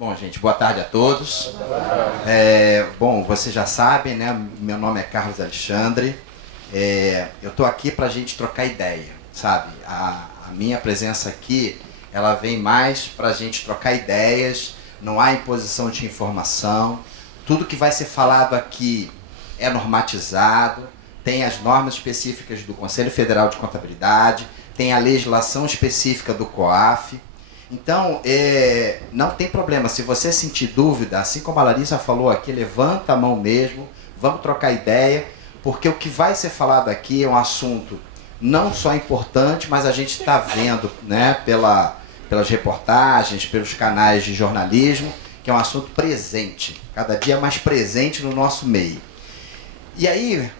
Bom, gente, boa tarde a todos. Bom, vocês já sabem, né? Meu nome é Carlos Alexandre. Eu estou aqui para a gente trocar ideia, sabe? A minha presença aqui, ela vem mais para a gente trocar ideias, não há imposição de informação. Tudo que vai ser falado aqui é normatizado, tem as normas específicas do Conselho Federal de Contabilidade, tem a legislação específica do COAF. Então, não tem problema, se você sentir dúvida, assim como a Larissa falou aqui, levanta a mão mesmo, vamos trocar ideia, porque o que vai ser falado aqui é um assunto não só importante, mas a gente está vendo, né, pelas reportagens, pelos canais de jornalismo, que é um assunto presente, cada dia mais presente no nosso meio. E aí,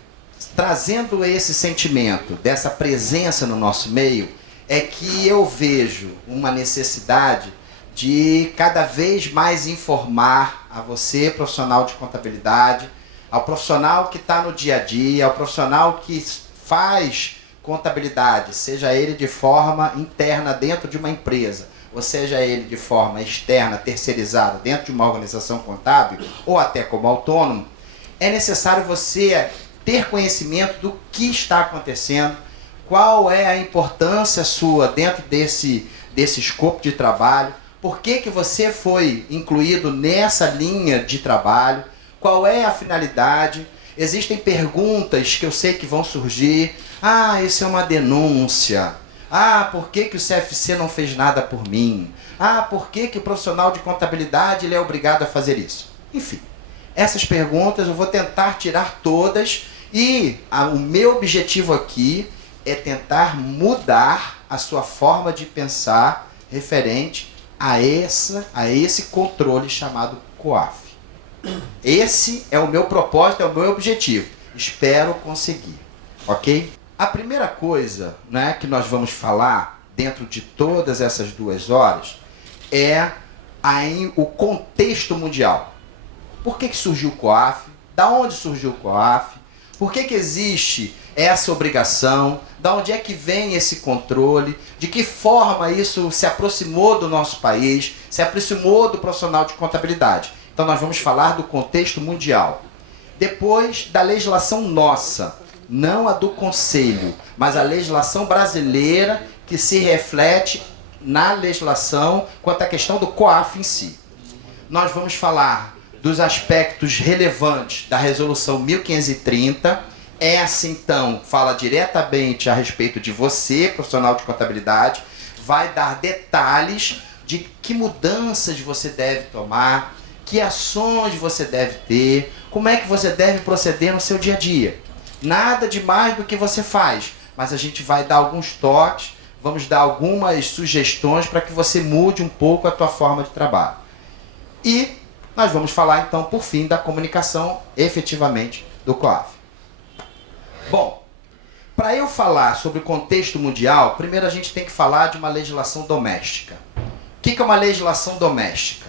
trazendo esse sentimento dessa presença no nosso meio, é que eu vejo uma necessidade de cada vez mais informar a você, profissional de contabilidade, ao profissional que está no dia a dia, ao profissional que faz contabilidade, seja ele de forma interna dentro de uma empresa, ou seja ele de forma externa, terceirizada dentro de uma organização contábil, ou até como autônomo, é necessário você ter conhecimento do que está acontecendo, qual é a importância sua dentro desse escopo de trabalho, por que você foi incluído nessa linha de trabalho, qual é a finalidade. Existem perguntas que eu sei que vão surgir. Ah, isso é uma denúncia. Ah, por que o CFC não fez nada por mim? Ah, por que o profissional de contabilidade ele é obrigado a fazer isso? Enfim, essas perguntas eu vou tentar tirar todas e o meu objetivo aqui é tentar mudar a sua forma de pensar referente a esse controle chamado COAF. Esse é o meu propósito, é o meu objetivo. Espero conseguir, ok? A primeira coisa, né, que nós vamos falar dentro de todas essas 2 horas é o contexto mundial. Por que surgiu o COAF? Da onde surgiu o COAF? Por que existe essa obrigação? Da onde é que vem esse controle? De que forma isso se aproximou do nosso país? Se aproximou do profissional de contabilidade? Então nós vamos falar do contexto mundial. Depois da legislação nossa, não a do Conselho, mas a legislação brasileira que se reflete na legislação quanto à questão do COAF em si. Nós vamos falar dos aspectos relevantes da Resolução 1530. Essa, então, fala diretamente a respeito de você, profissional de contabilidade, vai dar detalhes de que mudanças você deve tomar, que ações você deve ter, como é que você deve proceder no seu dia a dia. Nada de mais do que você faz, mas a gente vai dar alguns toques, vamos dar algumas sugestões para que você mude um pouco a tua forma de trabalho. E nós vamos falar, então, por fim, da comunicação, efetivamente, do COAF. Bom, para eu falar sobre o contexto mundial, primeiro a gente tem que falar de uma legislação doméstica. O que é uma legislação doméstica?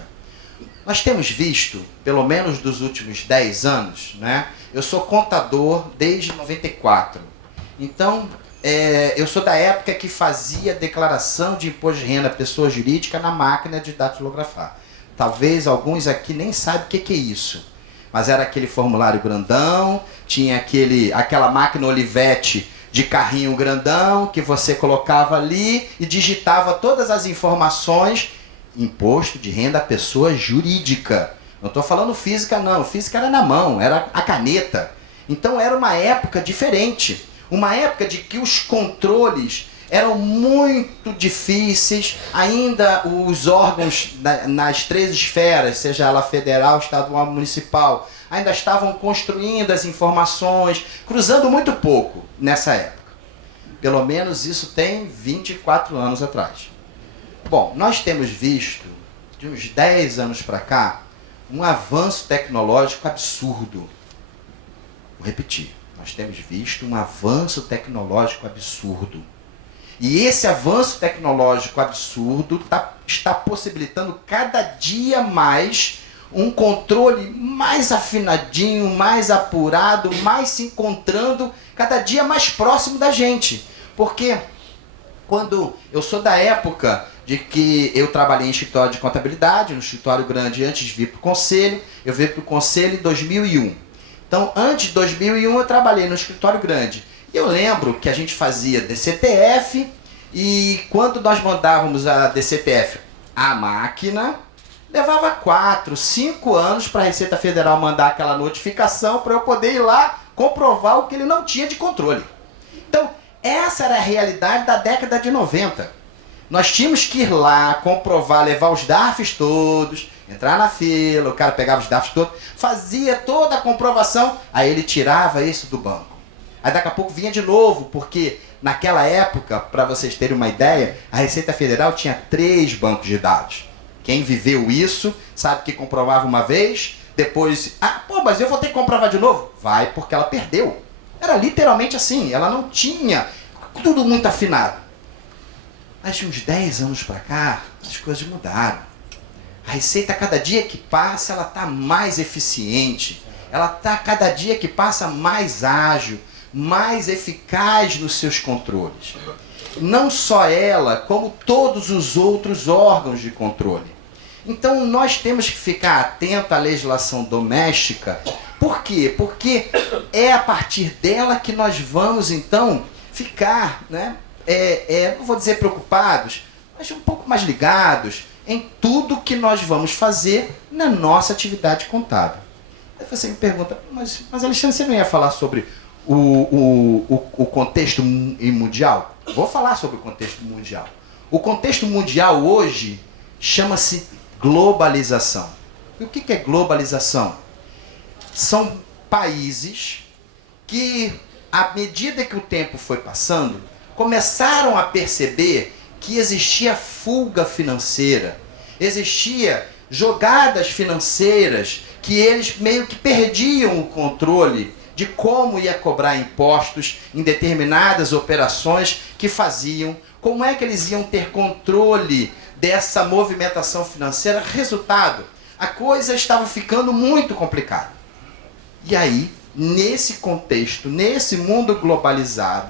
Nós temos visto, pelo menos dos últimos 10 anos, né? Eu sou contador desde 94. Então, eu sou da época que fazia declaração de imposto de renda pessoa jurídica na máquina de datilografar. Talvez alguns aqui nem saibam o que é isso. Mas era aquele formulário grandão, tinha aquela máquina Olivetti de carrinho grandão que você colocava ali e digitava todas as informações. Imposto de renda à pessoa jurídica. Não estou falando física não, física era na mão, era a caneta. Então era uma época diferente. Uma época de que os controles eram muito difíceis, ainda os órgãos nas 3 esferas, seja ela federal, estadual, municipal, ainda estavam construindo as informações, cruzando muito pouco nessa época. Pelo menos isso tem 24 anos atrás. Bom, nós temos visto, de uns 10 anos para cá, um avanço tecnológico absurdo. Vou repetir, nós temos visto um avanço tecnológico absurdo. E esse avanço tecnológico absurdo está possibilitando cada dia mais um controle mais afinadinho, mais apurado, mais se encontrando cada dia mais próximo da gente. Porque quando eu sou da época de que eu trabalhei em escritório de contabilidade, no escritório grande, antes de vir para o conselho. Eu vim para o conselho em 2001. Então, antes de 2001, eu trabalhei no escritório grande. E eu lembro que a gente fazia DCTF, e quando nós mandávamos a DCTF à máquina, levava 4, 5 anos para a Receita Federal mandar aquela notificação para eu poder ir lá comprovar o que ele não tinha de controle. Então, essa era a realidade da década de 90. Nós tínhamos que ir lá, comprovar, levar os DARFs todos, entrar na fila, o cara pegava os DARFs todos, fazia toda a comprovação, aí ele tirava isso do banco. Aí daqui a pouco vinha de novo, porque naquela época, para vocês terem uma ideia, a Receita Federal tinha 3 bancos de dados. Quem viveu isso sabe que comprovava uma vez, depois, mas eu vou ter que comprovar de novo? Vai, porque ela perdeu. Era literalmente assim, ela não tinha tudo muito afinado. Mas de uns 10 anos para cá, as coisas mudaram. A Receita, cada dia que passa, ela está mais eficiente. Ela está, cada dia que passa, mais ágil, mais eficaz nos seus controles. Não só ela, como todos os outros órgãos de controle. Então, nós temos que ficar atento à legislação doméstica. Por quê? Porque é a partir dela que nós vamos, então, ficar, né, não vou dizer preocupados, mas um pouco mais ligados em tudo que nós vamos fazer na nossa atividade contábil. Aí você me pergunta, mas Alexandre, você não ia falar sobre o contexto mundial? Vou falar sobre o contexto mundial. O contexto mundial hoje chama-se globalização. E o que é globalização? São países que, à medida que o tempo foi passando, começaram a perceber que existia fuga financeira, existia jogadas financeiras, que eles meio que perdiam o controle de como ia cobrar impostos em determinadas operações que faziam, como é que eles iam ter controle dessa movimentação financeira. Resultado, a coisa estava ficando muito complicada. E aí, nesse contexto, nesse mundo globalizado,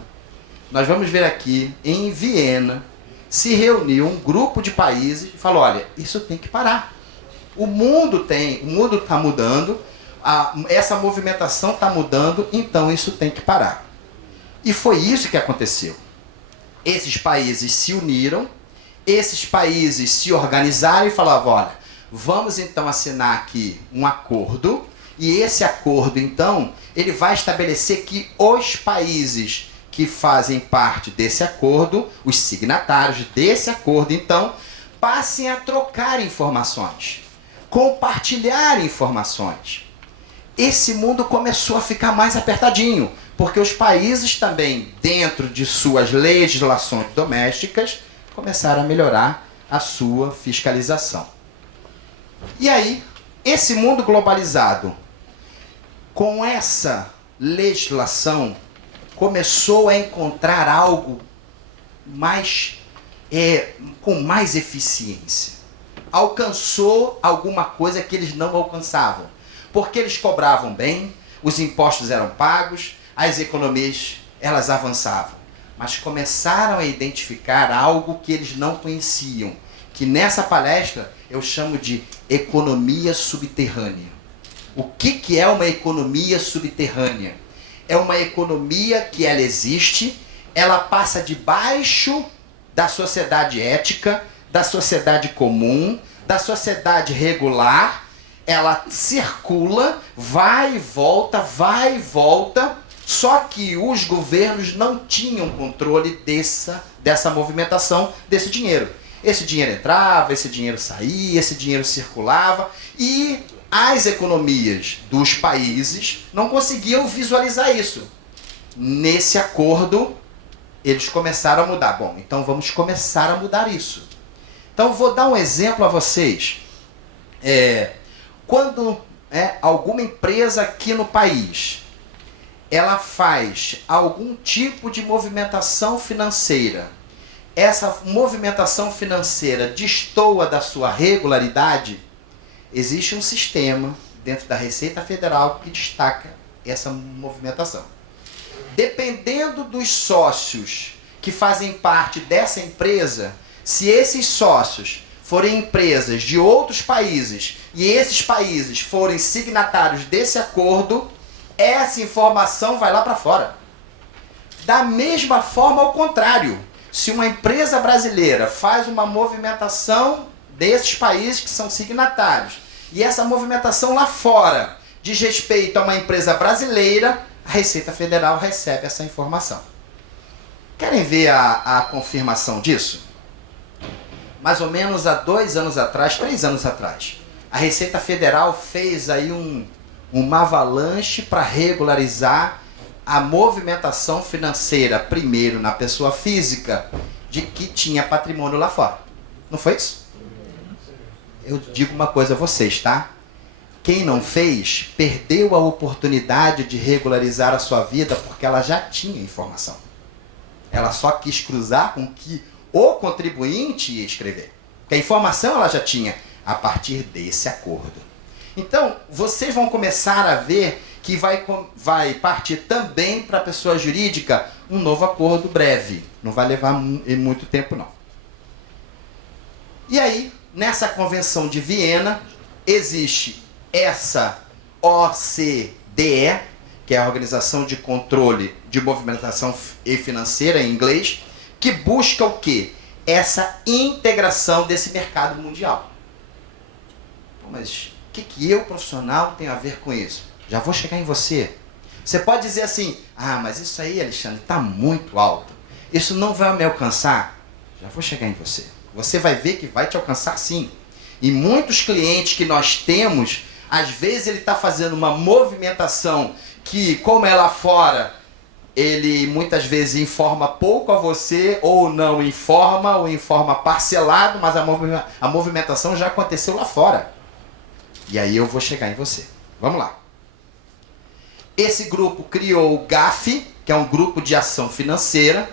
nós vamos ver aqui, em Viena, se reuniu um grupo de países e falou, olha, isso tem que parar. O mundo está mudando, essa movimentação está mudando, então isso tem que parar. E foi isso que aconteceu. Esses países se uniram, esses países se organizaram e falavam, olha, vamos então assinar aqui um acordo, e esse acordo, então, ele vai estabelecer que os países que fazem parte desse acordo, os signatários desse acordo, então, passem a trocar informações, compartilhar informações. Esse mundo começou a ficar mais apertadinho, porque os países também, dentro de suas legislações domésticas, começaram a melhorar a sua fiscalização. E aí, esse mundo globalizado, com essa legislação, começou a encontrar algo com mais eficiência. Alcançou alguma coisa que eles não alcançavam. Porque eles cobravam bem, os impostos eram pagos, as economias elas avançavam. Mas começaram a identificar algo que eles não conheciam, que nessa palestra eu chamo de economia subterrânea. O que é uma economia subterrânea? É uma economia que ela existe, ela passa debaixo da sociedade ética, da sociedade comum, da sociedade regular, ela circula, vai e volta, só que os governos não tinham controle dessa movimentação desse dinheiro. Esse dinheiro entrava, esse dinheiro saía, esse dinheiro circulava, e as economias dos países não conseguiam visualizar isso. Nesse acordo, eles começaram a mudar. Bom, então vamos começar a mudar isso. Então vou dar um exemplo a vocês. Quando alguma empresa aqui no país, ela faz algum tipo de movimentação financeira, essa movimentação financeira destoa da sua regularidade, existe um sistema dentro da Receita Federal que destaca essa movimentação. Dependendo dos sócios que fazem parte dessa empresa, Se esses sócios forem empresas de outros países e esses países forem signatários desse acordo, essa informação vai lá para fora. Da mesma forma, ao contrário, se uma empresa brasileira faz uma movimentação desses países que são signatários e essa movimentação lá fora diz respeito a uma empresa brasileira, a Receita Federal recebe essa informação. Querem ver a confirmação disso? Mais ou menos há 2 anos atrás, 3 anos atrás, a Receita Federal fez aí uma avalanche para regularizar a movimentação financeira, primeiro na pessoa física, de que tinha patrimônio lá fora. Não foi isso? Eu digo uma coisa a vocês, tá? Quem não fez, perdeu a oportunidade de regularizar a sua vida porque ela já tinha informação. Ela só quis cruzar com o que o contribuinte ia escrever. Porque a informação ela já tinha a partir desse acordo. Então, vocês vão começar a ver que vai partir também para a pessoa jurídica um novo acordo breve. Não vai levar muito tempo, não. E aí, nessa Convenção de Viena, existe essa OCDE, que é a Organização de Controle de Movimentação Financeira, em inglês, que busca o quê? Essa integração desse mercado mundial. Mas o que eu, profissional, tenho a ver com isso? Já vou chegar em você. Você pode dizer assim, mas isso aí, Alexandre, está muito alto. Isso não vai me alcançar. Já vou chegar em você. Você vai ver que vai te alcançar sim. E muitos clientes que nós temos, às vezes ele está fazendo uma movimentação que, como é lá fora, ele muitas vezes informa pouco a você, ou não informa, ou informa parcelado, mas a movimentação já aconteceu lá fora. E aí eu vou chegar em você. Vamos lá. Esse grupo criou o GAFI, que é um grupo de ação financeira.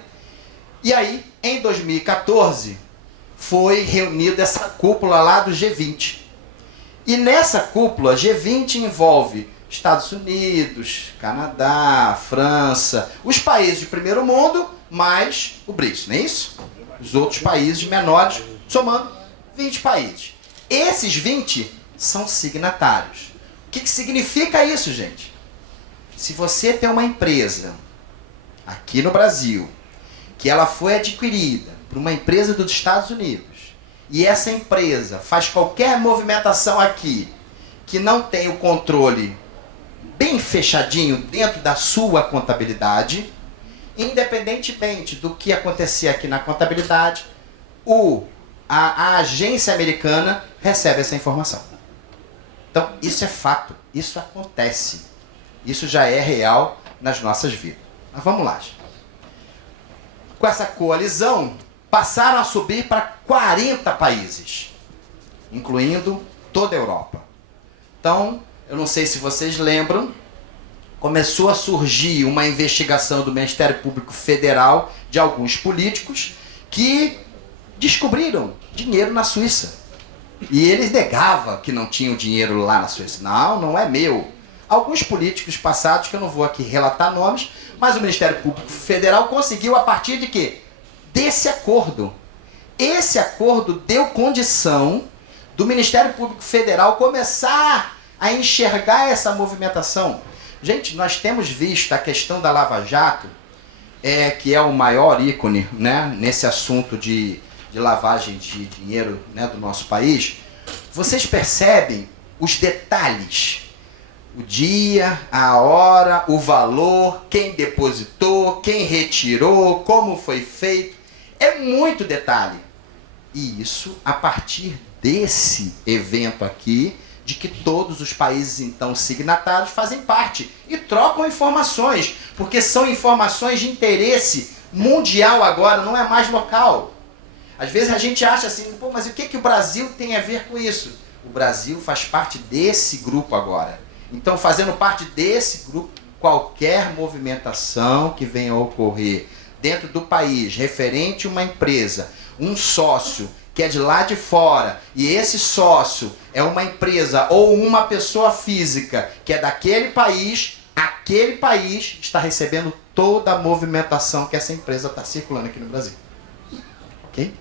E aí, em 2014, foi reunida essa cúpula lá do G20. E nessa cúpula, G20 envolve Estados Unidos, Canadá, França, os países de primeiro mundo, mais o BRICS, não é isso? Os outros países menores, somando 20 países. Esses 20 são signatários. O que significa isso, gente? Se você tem uma empresa aqui no Brasil, que ela foi adquirida por uma empresa dos Estados Unidos, e essa empresa faz qualquer movimentação aqui que não tem o controle bem fechadinho dentro da sua contabilidade, independentemente do que acontecer aqui na contabilidade, a agência americana recebe essa informação. Então, isso é fato, isso acontece. Isso já é real nas nossas vidas. Mas vamos lá. Com essa coalizão, passaram a subir para 40 países, incluindo toda a Europa. Então, eu não sei se vocês lembram, começou a surgir uma investigação do Ministério Público Federal de alguns políticos que descobriram dinheiro na Suíça. E eles negavam que não tinham dinheiro lá na Suíça. Não, não é meu. Alguns políticos passados, que eu não vou aqui relatar nomes, mas o Ministério Público Federal conseguiu a partir de quê? Desse acordo. Esse acordo deu condição do Ministério Público Federal começar a enxergar essa movimentação. Gente, nós temos visto a questão da Lava Jato, que é o maior ícone, né, nesse assunto de lavagem de dinheiro, né, do nosso país. Vocês percebem os detalhes? O dia, a hora, o valor, quem depositou, quem retirou, como foi feito. É muito detalhe. E isso a partir desse evento aqui, de que todos os países então signatários fazem parte e trocam informações, porque são informações de interesse mundial agora, não é mais local. Às vezes a gente acha assim, pô, mas o que o Brasil tem a ver com isso? O Brasil faz parte desse grupo agora. Então, fazendo parte desse grupo, qualquer movimentação que venha a ocorrer dentro do país, referente a uma empresa, um sócio que é de lá de fora, e esse sócio é uma empresa ou uma pessoa física que é daquele país, aquele país está recebendo toda a movimentação que essa empresa está circulando aqui no Brasil. Ok?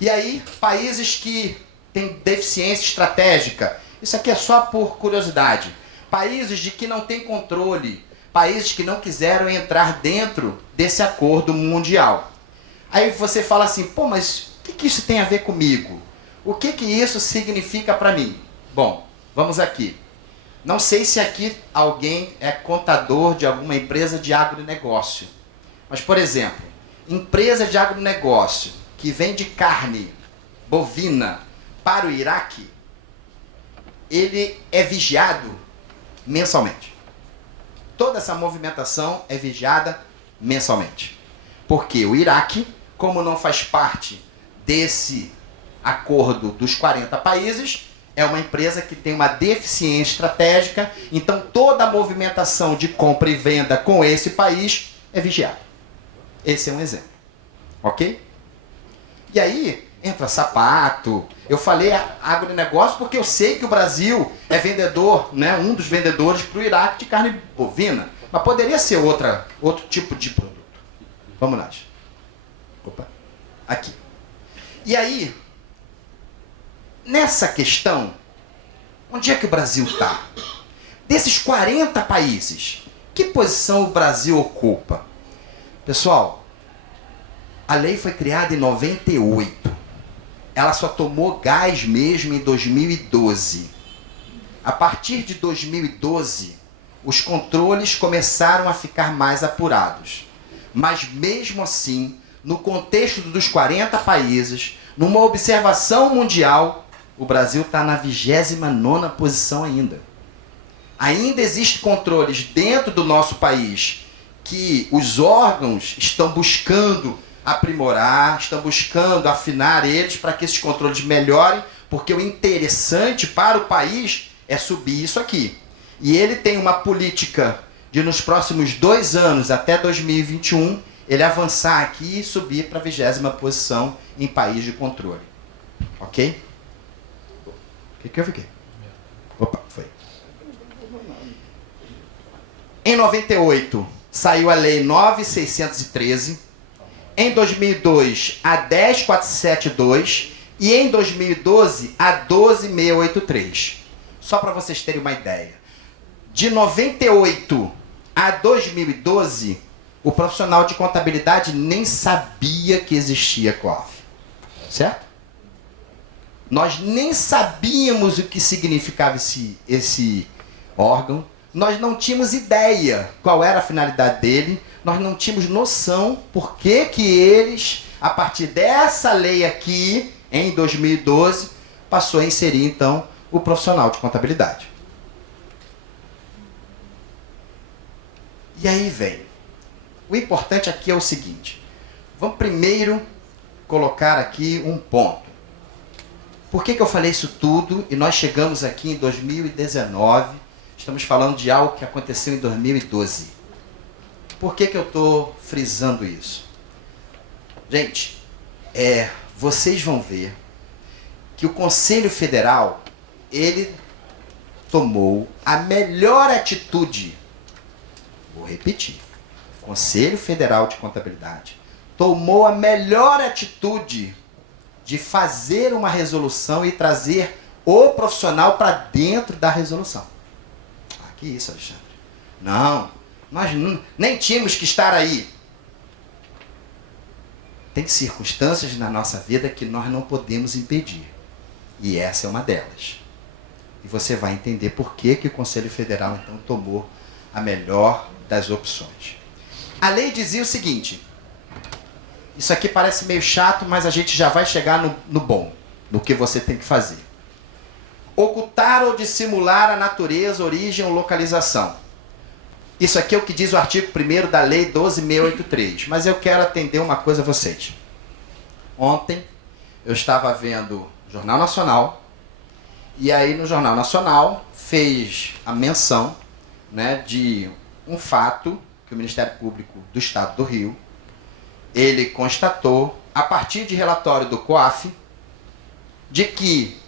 E aí, países que têm deficiência estratégica, isso aqui é só por curiosidade. Países de que não têm controle, países que não quiseram entrar dentro desse acordo mundial. Aí você fala assim, pô, mas o que isso tem a ver comigo? O que isso significa para mim? Bom, vamos aqui. Não sei se aqui alguém é contador de alguma empresa de agronegócio. Mas, por exemplo, empresa de agronegócio que vende carne bovina para o Iraque, ele é vigiado mensalmente. Toda essa movimentação é vigiada mensalmente. Porque o Iraque, como não faz parte desse acordo dos 40 países, é uma empresa que tem uma deficiência estratégica, então toda a movimentação de compra e venda com esse país é vigiada. Esse é um exemplo. Ok? E aí entra sapato. Eu falei agronegócio porque eu sei que o Brasil é vendedor, né, um dos vendedores para o Iraque de carne bovina. Mas poderia ser outro tipo de produto. Vamos lá. Opa. Aqui. E aí, nessa questão, onde é que o Brasil está? Desses 40 países, que posição o Brasil ocupa? Pessoal, a lei foi criada em 98. Ela só tomou gás mesmo em 2012. A partir de 2012, os controles começaram a ficar mais apurados. Mas mesmo assim, no contexto dos 40 países, numa observação mundial, o Brasil está na 29ª posição ainda. Ainda existem controles dentro do nosso país que os órgãos estão buscando aprimorar, estão buscando afinar eles para que esses controles melhorem, porque o interessante para o país é subir isso aqui. E ele tem uma política de nos próximos 2 anos, até 2021, ele avançar aqui e subir para a 20ª posição em país de controle. Ok? O que eu fiquei? Opa, foi. Em 98, saiu a Lei 9.613. Em 2002, a 10.472. E em 2012, a 12.683. Só para vocês terem uma ideia. De 98 a 2012, o profissional de contabilidade nem sabia que existia COAF. Certo? Nós nem sabíamos o que significava esse órgão. Nós não tínhamos ideia qual era a finalidade dele. Nós não tínhamos noção por que eles, a partir dessa lei aqui, em 2012, passou a inserir, então, o profissional de contabilidade. E aí vem. O importante aqui é o seguinte. Vamos primeiro colocar aqui um ponto. Por que eu falei isso tudo e nós chegamos aqui em 2019, estamos falando de algo que aconteceu em 2012. Por que eu estou frisando isso? Gente, vocês vão ver que o Conselho Federal, ele tomou a melhor atitude. Vou repetir. O Conselho Federal de Contabilidade tomou a melhor atitude de fazer uma resolução e trazer o profissional para dentro da resolução. Ah, que isso, Alexandre? Não, nós nem tínhamos que estar aí. Tem circunstâncias na nossa vida que nós não podemos impedir. E essa é uma delas. E você vai entender por que o Conselho Federal, então, tomou a melhor das opções. A lei dizia o seguinte... Isso aqui parece meio chato, mas a gente já vai chegar no bom, no que você tem que fazer. Ocultar ou dissimular a natureza, origem ou localização. Isso aqui é o que diz o artigo 1º da Lei 12.683. Mas eu quero atender uma coisa a vocês. Ontem eu estava vendo o Jornal Nacional, e aí no Jornal Nacional fez a menção, né, de um fato que o Ministério Público do Estado do Rio, ele constatou, a partir de relatório do COAF, de que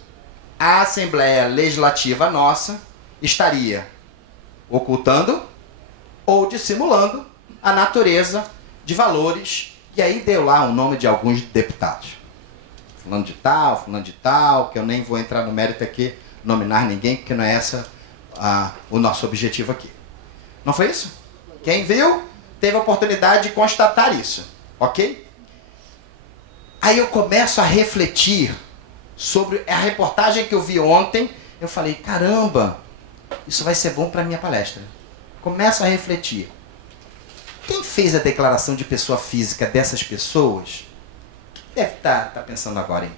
a Assembleia Legislativa nossa estaria ocultando ou dissimulando a natureza de valores, e aí deu lá o nome de alguns deputados. fulano de tal, que eu nem vou entrar no mérito aqui, nominar ninguém, porque não é essa o nosso objetivo aqui. Não foi isso? Quem viu, teve a oportunidade de constatar isso, ok? Aí eu começo a refletir sobre a reportagem que eu vi ontem. Eu falei, caramba, isso vai ser bom para a minha palestra. Começo a refletir. Quem fez a declaração de pessoa física dessas pessoas? Deve estar pensando agora, hein?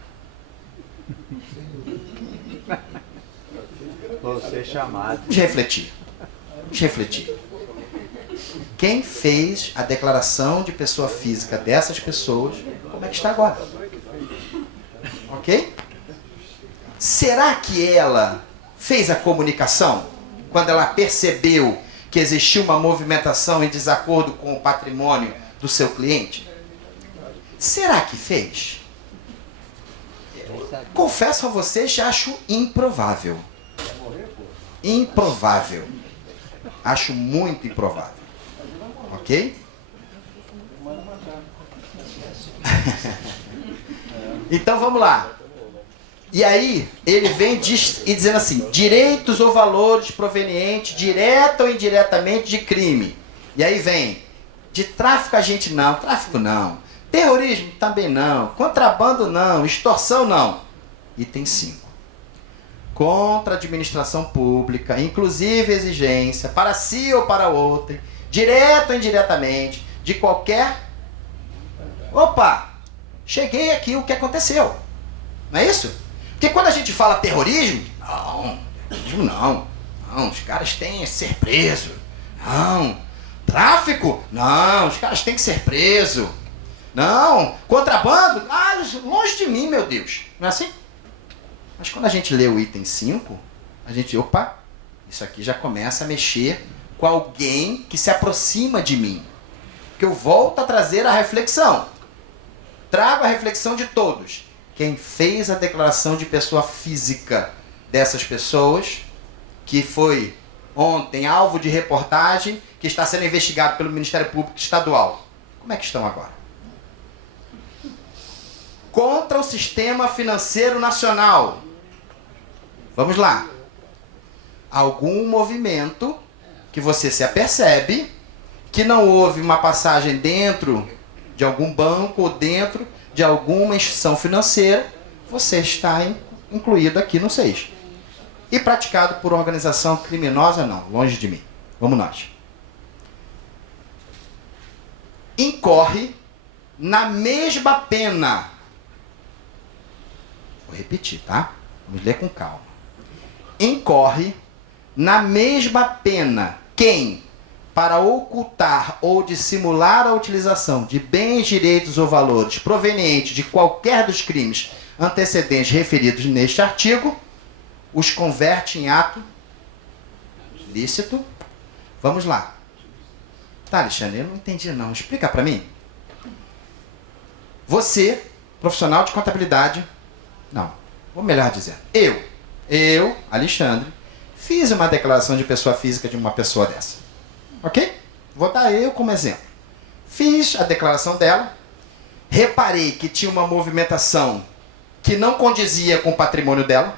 Você chamado. Vamos refletir. Quem fez a declaração de pessoa física dessas pessoas, como é que está agora? Ok? Será que ela fez a comunicação quando ela percebeu que existiu uma movimentação em desacordo com o patrimônio do seu cliente? Será que fez? Confesso a vocês que acho improvável. Improvável. Acho muito improvável. Ok? Então vamos lá. E aí, ele vem dizendo assim, direitos ou valores provenientes, direta ou indiretamente, de crime. E aí vem, de tráfico a gente não, tráfico não. Terrorismo também não, contrabando não, extorsão não. Item 5. Contra a administração pública, inclusive exigência, para si ou para outrem, direto ou indiretamente, de qualquer... Opa! Cheguei aqui, o que aconteceu? Não é isso? Porque quando a gente fala terrorismo, não, os caras têm que ser presos. Não, tráfico, não, os caras têm que ser presos. Não, contrabando, longe de mim, meu Deus. Não é assim? Mas quando a gente lê o item 5, a gente, isso aqui já começa a mexer com alguém que se aproxima de mim. Que eu volto a trazer a reflexão. Trago a reflexão de todos. Quem fez a declaração de pessoa física dessas pessoas, que foi ontem alvo de reportagem, que está sendo investigado pelo Ministério Público Estadual. Como é que estão agora? Contra o sistema financeiro nacional. Vamos lá. Algum movimento que você se apercebe que não houve uma passagem dentro de algum banco ou dentro de alguma instituição financeira, você está incluído aqui no 6. E praticado por organização criminosa, não, longe de mim. Vamos nós. Incorre na mesma pena. Vou repetir, tá? Vamos ler com calma. Incorre na mesma pena quem, para ocultar ou dissimular a utilização de bens, direitos ou valores provenientes de qualquer dos crimes antecedentes referidos neste artigo, os converte em ato lícito. Vamos lá. Tá, Alexandre, eu não entendi não. Explica para mim. Você, profissional de contabilidade, não, vou melhor dizer, eu, Alexandre, fiz uma declaração de pessoa física de uma pessoa dessa. Ok? Vou dar eu como exemplo. Fiz a declaração dela, reparei que tinha uma movimentação que não condizia com o patrimônio dela.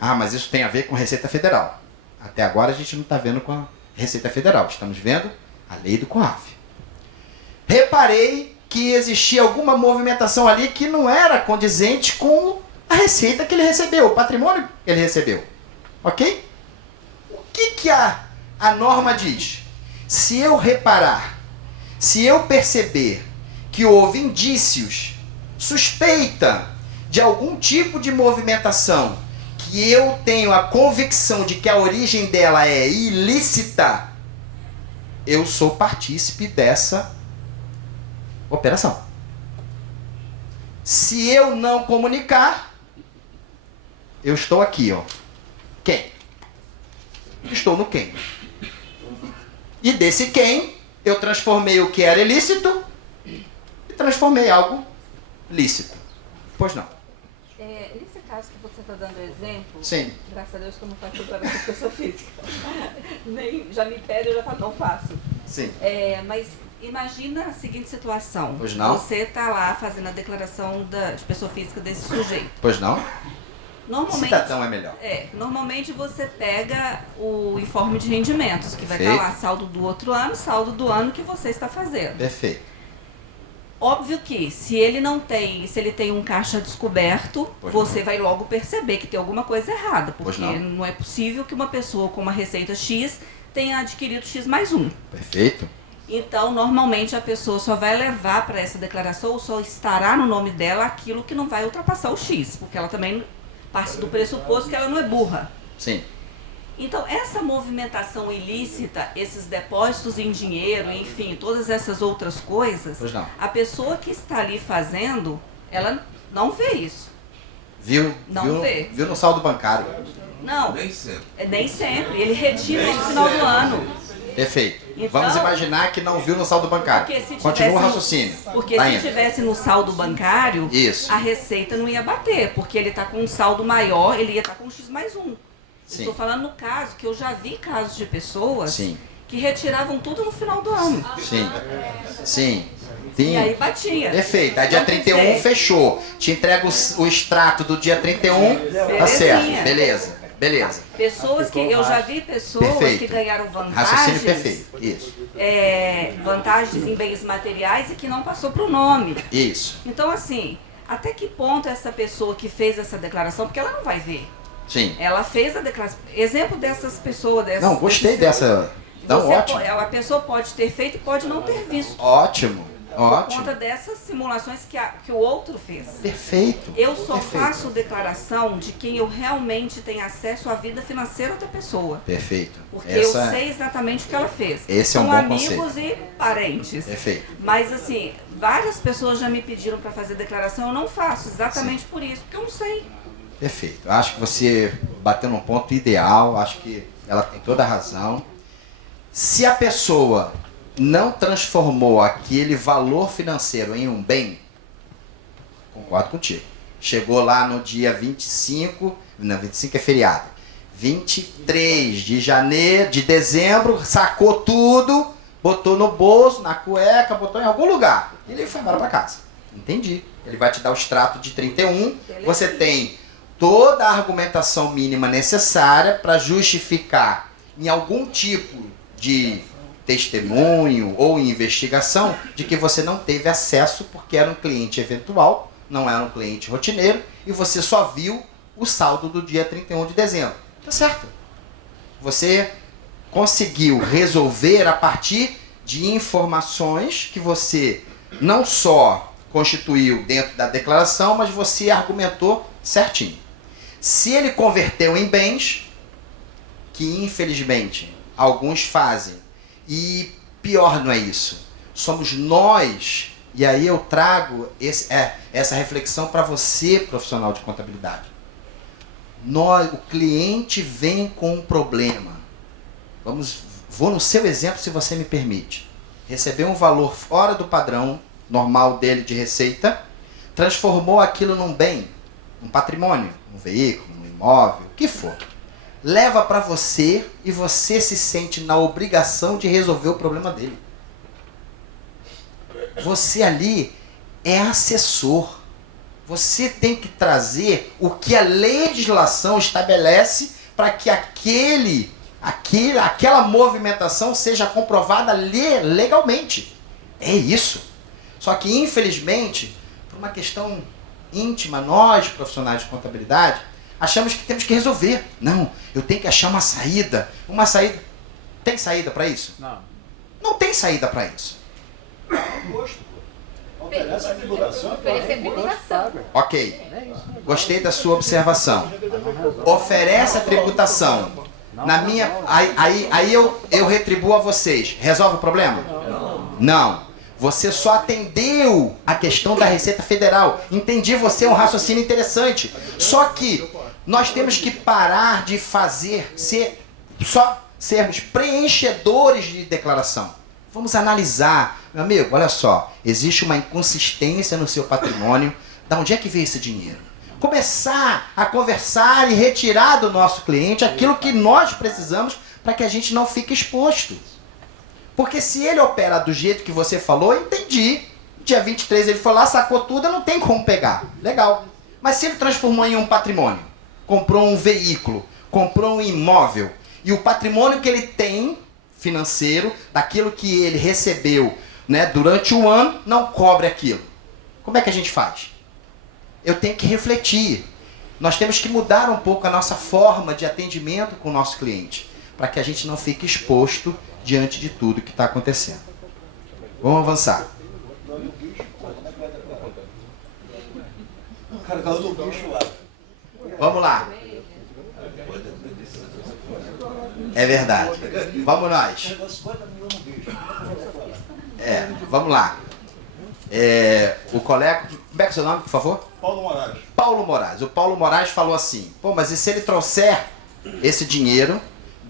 Mas isso tem a ver com Receita Federal. Até agora a gente não está vendo com a Receita Federal, estamos vendo a lei do COAF. Reparei que existia alguma movimentação ali que não era condizente com a receita que ele recebeu, o patrimônio que ele recebeu. Ok? O que a norma diz? Se eu reparar, se eu perceber que houve indícios, suspeita de algum tipo de movimentação que eu tenho a convicção de que a origem dela é ilícita, eu sou partícipe dessa operação. Se eu não comunicar, eu estou aqui, ó. Quem? Estou no quem. E desse quem, eu transformei o que era ilícito e transformei algo lícito. Pois não. Nesse caso que você está dando exemplo, sim, graças a Deus que eu não faço declaração de pessoa física. Nem já me pede, eu já falo, não faço. Sim. Mas Imagina a seguinte situação. Pois não? Você está lá fazendo a declaração de pessoa física desse sujeito. Pois não? Normalmente, Cidadão é melhor. Normalmente você pega o informe de rendimentos, que vai estar Perfeito. lá saldo do outro ano, saldo do ano que você está fazendo. Perfeito. Óbvio que se ele tem um caixa descoberto, Pois você vai logo perceber que tem alguma coisa errada, Pois porque não. não é possível que uma pessoa com uma receita X tenha adquirido X mais 1. Perfeito. Então, normalmente a pessoa só vai levar para essa declaração ou só estará no nome dela aquilo que não vai ultrapassar o X, porque ela também parte do pressuposto que ela não é burra. Sim. Então, essa movimentação ilícita, esses depósitos em dinheiro, enfim, todas essas outras coisas, Pois não. a pessoa que está ali fazendo, ela não vê isso. Viu? Não vê. Viu no saldo bancário. Não, Nem sempre. nem sempre. Ele retira no final do ano. Perfeito. Então- Vamos imaginar que não viu no saldo bancário. Porque se Continua o tivesse- raciocínio. Porque Tá se indo. tivesse no saldo bancário, Isso. a receita não ia bater, porque ele está com um saldo maior, ele ia estar com X mais 1. Sim. Estou falando no caso, que eu já vi casos de pessoas Sim. que retiravam tudo no final do ano. Sim. Sim. E aí Sim. batia. Perfeito. Aí dia Não 31 sei. fechou. Te entrega o extrato do dia 31. Tá certo. Belezinha. Beleza. Beleza. Pessoas que eu já vi pessoas Perfeito. que ganharam Raciocínio vantagens, perfeito. Isso. vantagens em bens materiais e que não passou para o nome. Isso. Então, assim, até que ponto essa pessoa que fez essa declaração, porque ela não vai ver. Sim. Ela fez a declaração. Exemplo dessas pessoas. Não, gostei dessa. Não, ótimo. A pessoa pode ter feito e pode não ter visto. Ótimo. Por Ótimo. conta dessas simulações que o outro fez. Perfeito. Eu só Perfeito. faço declaração de quem eu realmente tenho acesso à vida financeira da pessoa. Perfeito. Porque Essa eu sei exatamente o que ela fez. Esse é um São bom amigos e parentes. Perfeito. Mas assim, várias pessoas já me pediram para fazer declaração, eu não faço, exatamente por isso, porque eu não sei. Perfeito. Acho que você bateu num ponto ideal, acho que ela tem toda a razão. Se a pessoa não transformou aquele valor financeiro em um bem, concordo contigo. Chegou lá no dia 25, não, 25 é feriado. 23 de janeiro, de dezembro, sacou tudo, botou no bolso, na cueca, botou em algum lugar. E ele foi embora para casa. Entendi. Ele vai te dar o extrato de 31, você tem toda a argumentação mínima necessária para justificar em algum tipo de testemunho ou investigação de que você não teve acesso porque era um cliente eventual, não era um cliente rotineiro, e você só viu o saldo do dia 31 de dezembro. Tá certo. Você conseguiu resolver a partir de informações que você não só constituiu dentro da declaração, mas você argumentou certinho. Se ele converteu em bens, que infelizmente alguns fazem, e pior não é isso, somos nós, e aí eu trago essa reflexão para você, profissional de contabilidade. O cliente vem com um problema. Vou no seu exemplo, se você me permite. Recebeu um valor fora do padrão normal dele de receita, transformou aquilo num bem, um patrimônio, um veículo, um imóvel, o que for. Leva para você e você se sente na obrigação de resolver o problema dele. Você ali é assessor. Você tem que trazer o que a legislação estabelece para que aquela movimentação seja comprovada legalmente. É isso. Só que, infelizmente, por uma questão íntima, nós, profissionais de contabilidade, achamos que temos que resolver. Não, eu tenho que achar uma saída. Uma saída. Tem saída para isso? Não. Não tem saída para isso. Oferece a tributação. Oferecer tributação. Ok. Gostei da sua observação. Oferece a tributação. Na minha, aí eu retribuo a vocês. Resolve o problema? Não. Você só atendeu a questão da Receita Federal. Entendi, você é um raciocínio interessante. Só que nós temos que parar de só sermos preenchedores de declaração. Vamos analisar. Meu amigo, olha só. Existe uma inconsistência no seu patrimônio. Da onde é que veio esse dinheiro? Começar a conversar e retirar do nosso cliente aquilo que nós precisamos para que a gente não fique exposto. Porque se ele opera do jeito que você falou, entendi. Dia 23 ele foi lá, sacou tudo, não tem como pegar. Legal. Mas se ele transformou em um patrimônio, comprou um veículo, comprou um imóvel, e o patrimônio que ele tem financeiro, daquilo que ele recebeu, né, durante o ano, não cobre aquilo. Como é que a gente faz? Eu tenho que refletir. Nós temos que mudar um pouco a nossa forma de atendimento com o nosso cliente, para que a gente não fique exposto diante de tudo que está acontecendo. Vamos avançar. Vamos lá. É verdade. Vamos nós. Vamos lá. O colega... Como é que é o seu nome, por favor? Paulo Moraes. Paulo Moraes. O Paulo Moraes falou assim, pô, mas e se ele trouxer esse dinheiro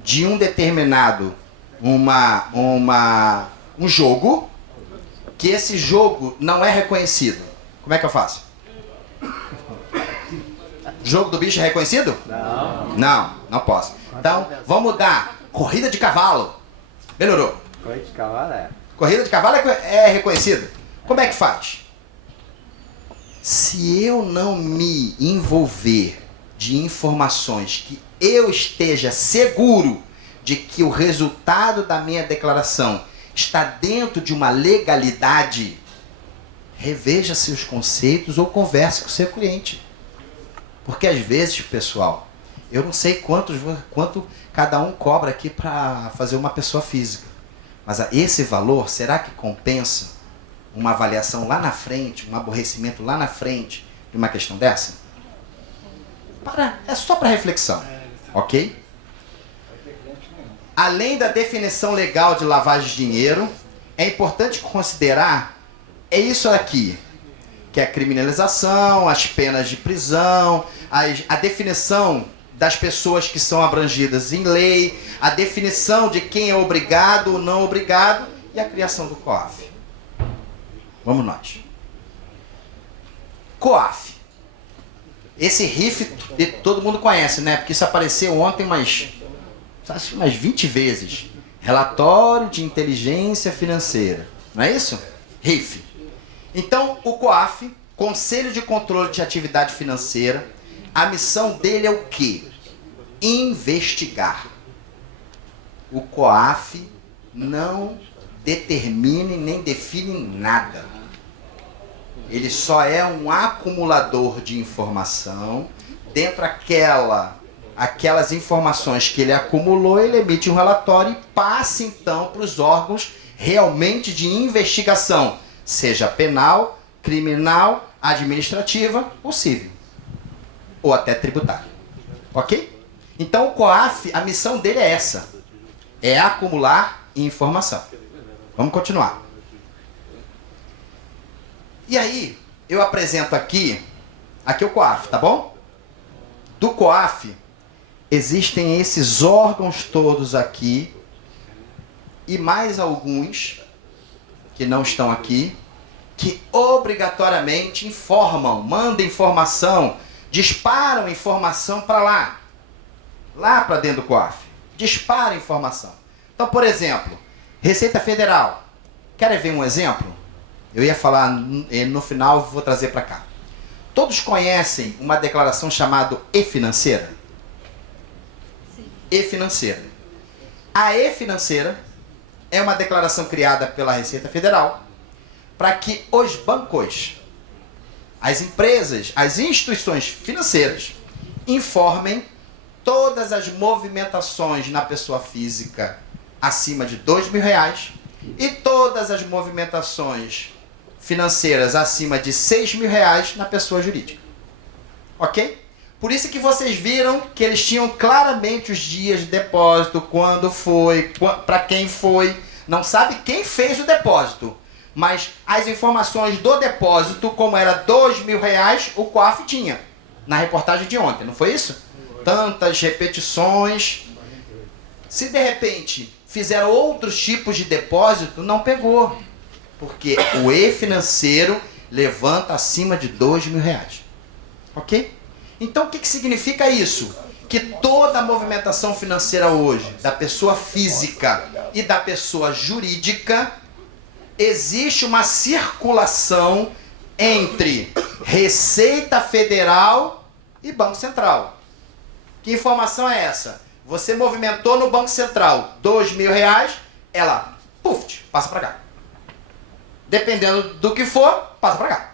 de um determinado um jogo, que esse jogo não é reconhecido? Como é que eu faço? O jogo do bicho é reconhecido? Não. Não posso. Então, vamos mudar. Corrida de cavalo. Melhorou. Corrida de cavalo é. Corrida de cavalo é reconhecido. Como é que faz? Se eu não me envolver de informações que eu esteja seguro de que o resultado da minha declaração está dentro de uma legalidade, reveja seus conceitos ou converse com o seu cliente. Porque às vezes, pessoal, eu não sei quanto cada um cobra aqui para fazer uma pessoa física. Mas esse valor, será que compensa uma avaliação lá na frente, um aborrecimento lá na frente de uma questão dessa? É só para reflexão, ok? Além da definição legal de lavagem de dinheiro, é importante considerar isso aqui, que é a criminalização, as penas de prisão, a definição das pessoas que são abrangidas em lei, a definição de quem é obrigado ou não obrigado e a criação do COAF. Vamos nós. COAF. Esse RIF todo mundo conhece, né? Porque isso apareceu ontem umas 20 vezes. Relatório de Inteligência Financeira. Não é isso? RIF. Então, o COAF, Conselho de Controle de Atividade Financeira, a missão dele é o quê? Investigar. O COAF não determina e nem define nada. Ele só é um acumulador de informação. Dentro aquelas informações que ele acumulou, ele emite um relatório e passa então para os órgãos realmente de investigação, seja penal, criminal, administrativa ou civil, ou até tributária. Ok? Então o COAF, a missão dele é essa, é acumular informação. Vamos continuar. E aí, eu apresento aqui o COAF, tá bom? Do COAF, existem esses órgãos todos aqui, e mais alguns, que não estão aqui, que obrigatoriamente informam, mandam informação, disparam informação para lá para dentro do COAF, disparam informação. Então, por exemplo, Receita Federal, querem ver um exemplo? Eu ia falar no final, vou trazer para cá. Todos conhecem uma declaração chamada E-Financeira? Sim. E-Financeira. A E-Financeira é uma declaração criada pela Receita Federal para que os bancos, as empresas, as instituições financeiras informem todas as movimentações na pessoa física acima de R$2.000 e todas as movimentações financeiras acima de R$6.000 na pessoa jurídica. Ok? Por isso que vocês viram que eles tinham claramente os dias de depósito, quando foi, para quem foi. Não sabe quem fez o depósito, mas as informações do depósito, como era R$2.000, o COAF tinha. Na reportagem de ontem, não foi isso? Tantas repetições. Se de repente fizeram outros tipos de depósito, não pegou. Porque o E-Financeiro levanta acima de R$2.000. Ok? Então o que significa isso? que toda a movimentação financeira hoje, da pessoa física e da pessoa jurídica, existe uma circulação entre Receita Federal e Banco Central. Que informação é essa? Você movimentou no Banco Central R$ 2.000, ela, puf, passa para cá. Dependendo do que for, passa para cá.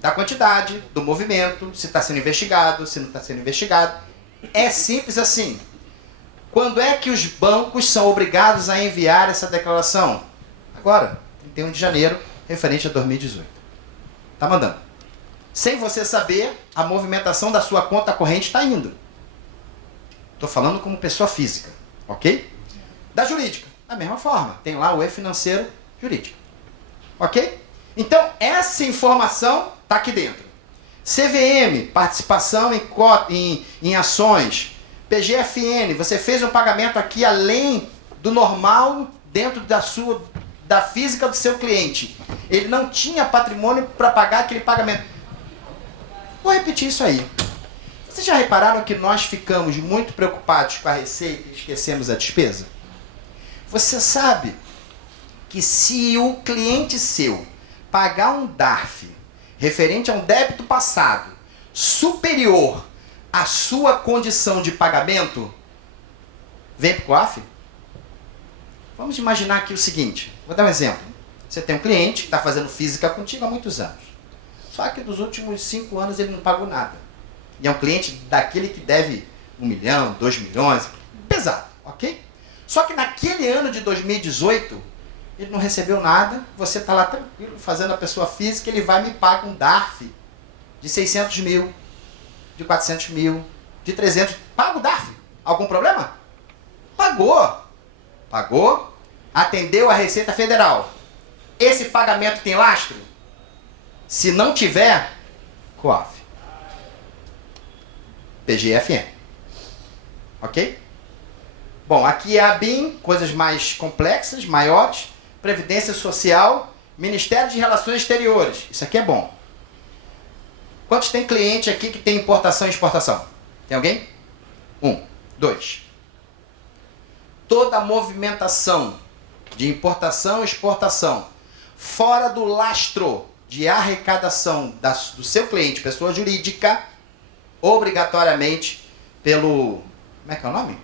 Da quantidade, do movimento, se está sendo investigado, se não está sendo investigado. É simples assim. Quando é que os bancos são obrigados a enviar essa declaração? Agora, 31 de janeiro, referente a 2018. Tá mandando. Sem você saber, a movimentação da sua conta corrente está indo. Estou falando como pessoa física, ok? Da jurídica, da mesma forma. Tem lá o e-financeiro jurídico. Ok? Então, essa informação está aqui dentro. CVM, participação em ações. PGFN, você fez um pagamento aqui além do normal dentro da física do seu cliente. Ele não tinha patrimônio para pagar aquele pagamento. Vou repetir isso aí. Vocês já repararam que nós ficamos muito preocupados com a receita e esquecemos a despesa? Você sabe que se o cliente seu pagar um DARF referente a um débito passado superior à sua condição de pagamento, vem para o COAF? Vamos imaginar aqui o seguinte, vou dar um exemplo. Você tem um cliente que está fazendo física contigo há muitos anos. Só que dos últimos 5 anos ele não pagou nada. E é um cliente daquele que deve 1 milhão, 2 milhões, pesado, ok? Só que naquele ano de 2018, ele não recebeu nada, você está lá tranquilo, fazendo a pessoa física, ele vai me pagar um DARF de 600 mil, de 400 mil, de 300, paga o DARF. Algum problema? Pagou. Pagou, atendeu a Receita Federal. Esse pagamento tem lastro? Se não tiver, COAF. PGFN. Ok? Bom, aqui é a BIM, coisas mais complexas, maiores. Previdência Social, Ministério de Relações Exteriores. Isso aqui é bom. Quantos tem cliente aqui que tem importação e exportação? Tem alguém? 1, 2. Toda a movimentação de importação e exportação fora do lastro de arrecadação do seu cliente, pessoa jurídica, obrigatoriamente pelo... Como é que é o nome?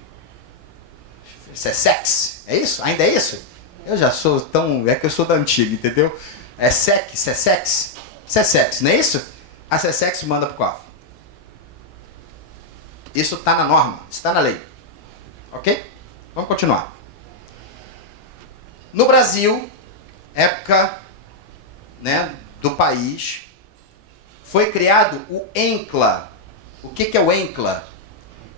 SESEX. É isso? Ainda é isso? Eu já sou tão... É que eu sou da antiga, entendeu? É SESEX. SESEX, não é isso? A SESEX manda para o COAF. Isso está na norma, está na lei. Ok? Vamos continuar. No Brasil, época, né, do país, foi criado o ENCLA. O que é o ENCLA?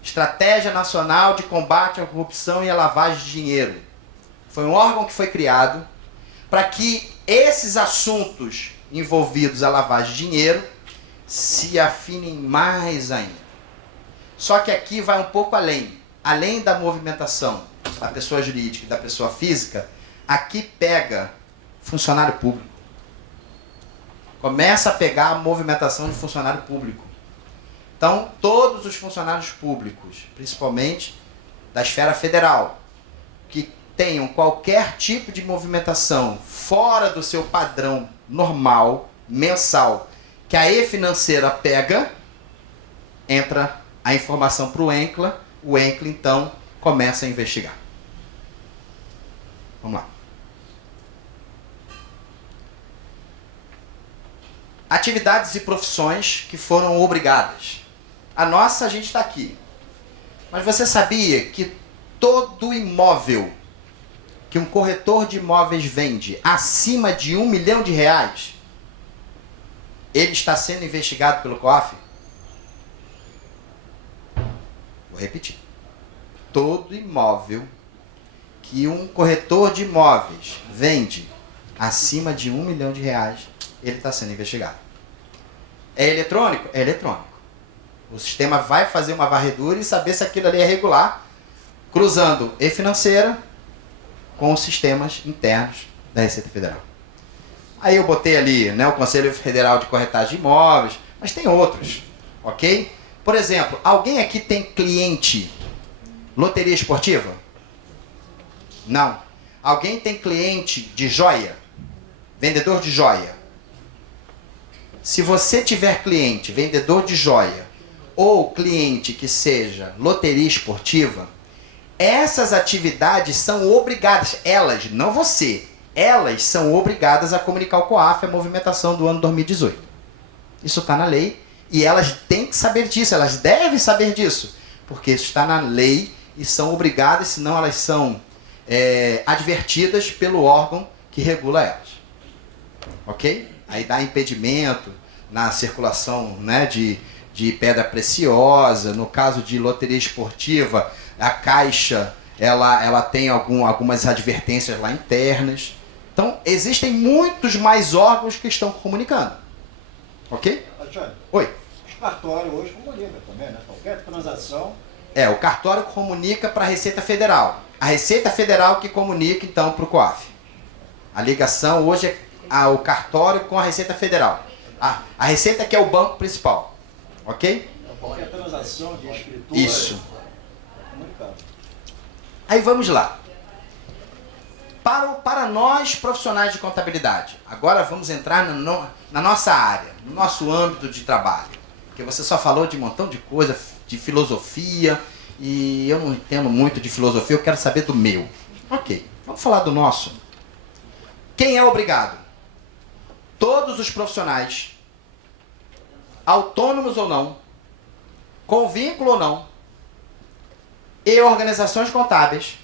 Estratégia Nacional de Combate à Corrupção e à Lavagem de Dinheiro. Foi um órgão que foi criado para que esses assuntos envolvidos à lavagem de dinheiro se afinem mais ainda. Só que aqui vai um pouco além. Além da movimentação da pessoa jurídica e da pessoa física, aqui pega funcionário público. Começa a pegar a movimentação de funcionário público. Então, todos os funcionários públicos, principalmente da esfera federal, que tenham qualquer tipo de movimentação fora do seu padrão normal, mensal, que a e-financeira pega, entra a informação para o ENCLA, o ENCLA, então, começa a investigar. Vamos lá. Atividades e profissões que foram obrigadas. A nossa, a gente está aqui. Mas você sabia que todo imóvel que um corretor de imóveis vende acima de R$1 milhão, ele está sendo investigado pelo COAF? Vou repetir. Todo imóvel que um corretor de imóveis vende acima de R$1 milhão, ele está sendo investigado. É eletrônico? É eletrônico. O sistema vai fazer uma varredura e saber se aquilo ali é regular, cruzando e-financeira com os sistemas internos da Receita Federal. Aí eu botei ali, né, o Conselho Federal de Corretagem de Imóveis, mas tem outros, ok? Por exemplo, alguém aqui tem cliente loteria esportiva? Não. Alguém tem cliente de joia? Vendedor de joia? Se você tiver cliente vendedor de joia ou cliente que seja loteria esportiva, essas atividades são obrigadas, elas, não você, elas são obrigadas a comunicar ao COAF a movimentação do ano 2018. Isso está na lei e elas têm que saber disso, elas devem saber disso, porque isso está na lei e são obrigadas, senão elas são advertidas pelo órgão que regula elas. Ok? Aí dá impedimento na circulação, né, de pedra preciosa. No caso de loteria esportiva, a Caixa ela tem algumas advertências lá internas. Então, existem muitos mais órgãos que estão comunicando. Ok? Alexandre, Oi. os cartórios hoje comunicam também, né? Qualquer transação. O cartório comunica para a Receita Federal. A Receita Federal que comunica, então, para o COAF. A ligação hoje é o cartório com a Receita Federal. A Receita que é o banco principal. Ok? Então, qualquer transação de escritura. Isso. É comunicado. Aí vamos lá. Para nós, profissionais de contabilidade, agora vamos entrar na nossa área, no nosso âmbito de trabalho. Porque você só falou de um montão de coisa, de filosofia, e eu não entendo muito de filosofia, eu quero saber do meu. Ok, vamos falar do nosso. Quem é obrigado? Todos os profissionais, autônomos ou não, com vínculo ou não, e organizações contábeis,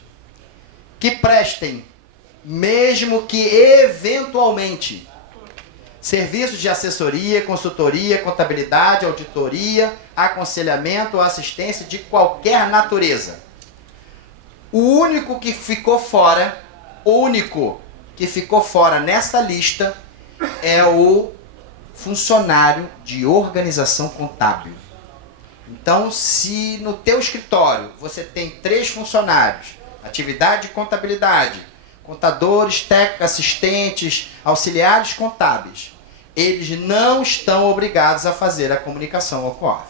que prestem, mesmo que eventualmente, serviços de assessoria, consultoria, contabilidade, auditoria, aconselhamento ou assistência de qualquer natureza. O único que ficou fora nessa lista é o funcionário de organização contábil. Então, se no teu escritório você tem 3 funcionários, atividade de contabilidade, contadores, técnicos, assistentes, auxiliares contábeis, eles não estão obrigados a fazer a comunicação ao COAF.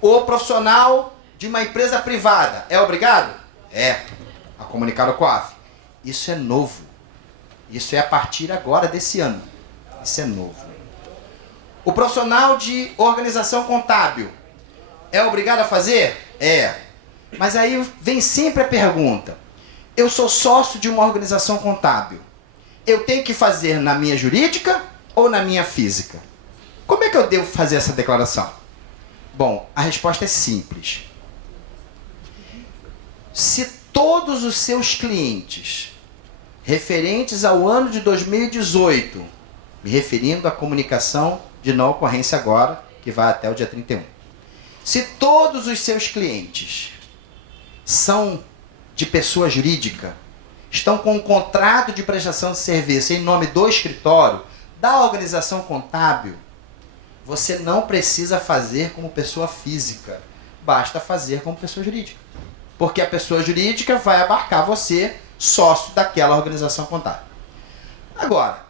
O profissional de uma empresa privada é obrigado? É, a comunicar ao COAF. Isso é novo. Isso é a partir agora desse ano. Isso é novo. O profissional de organização contábil é obrigado a fazer? É. Mas aí vem sempre a pergunta: eu sou sócio de uma organização contábil, eu tenho que fazer na minha jurídica ou na minha física? Como é que eu devo fazer essa declaração? Bom, a resposta é simples. Se todos os seus clientes referentes ao ano de 2018, me referindo à comunicação de não ocorrência agora, que vai até o dia 31. Se todos os seus clientes são de pessoa jurídica, estão com um contrato de prestação de serviço em nome do escritório, da organização contábil, você não precisa fazer como pessoa física, basta fazer como pessoa jurídica. Porque a pessoa jurídica vai abarcar você, sócio daquela organização contábil. Agora,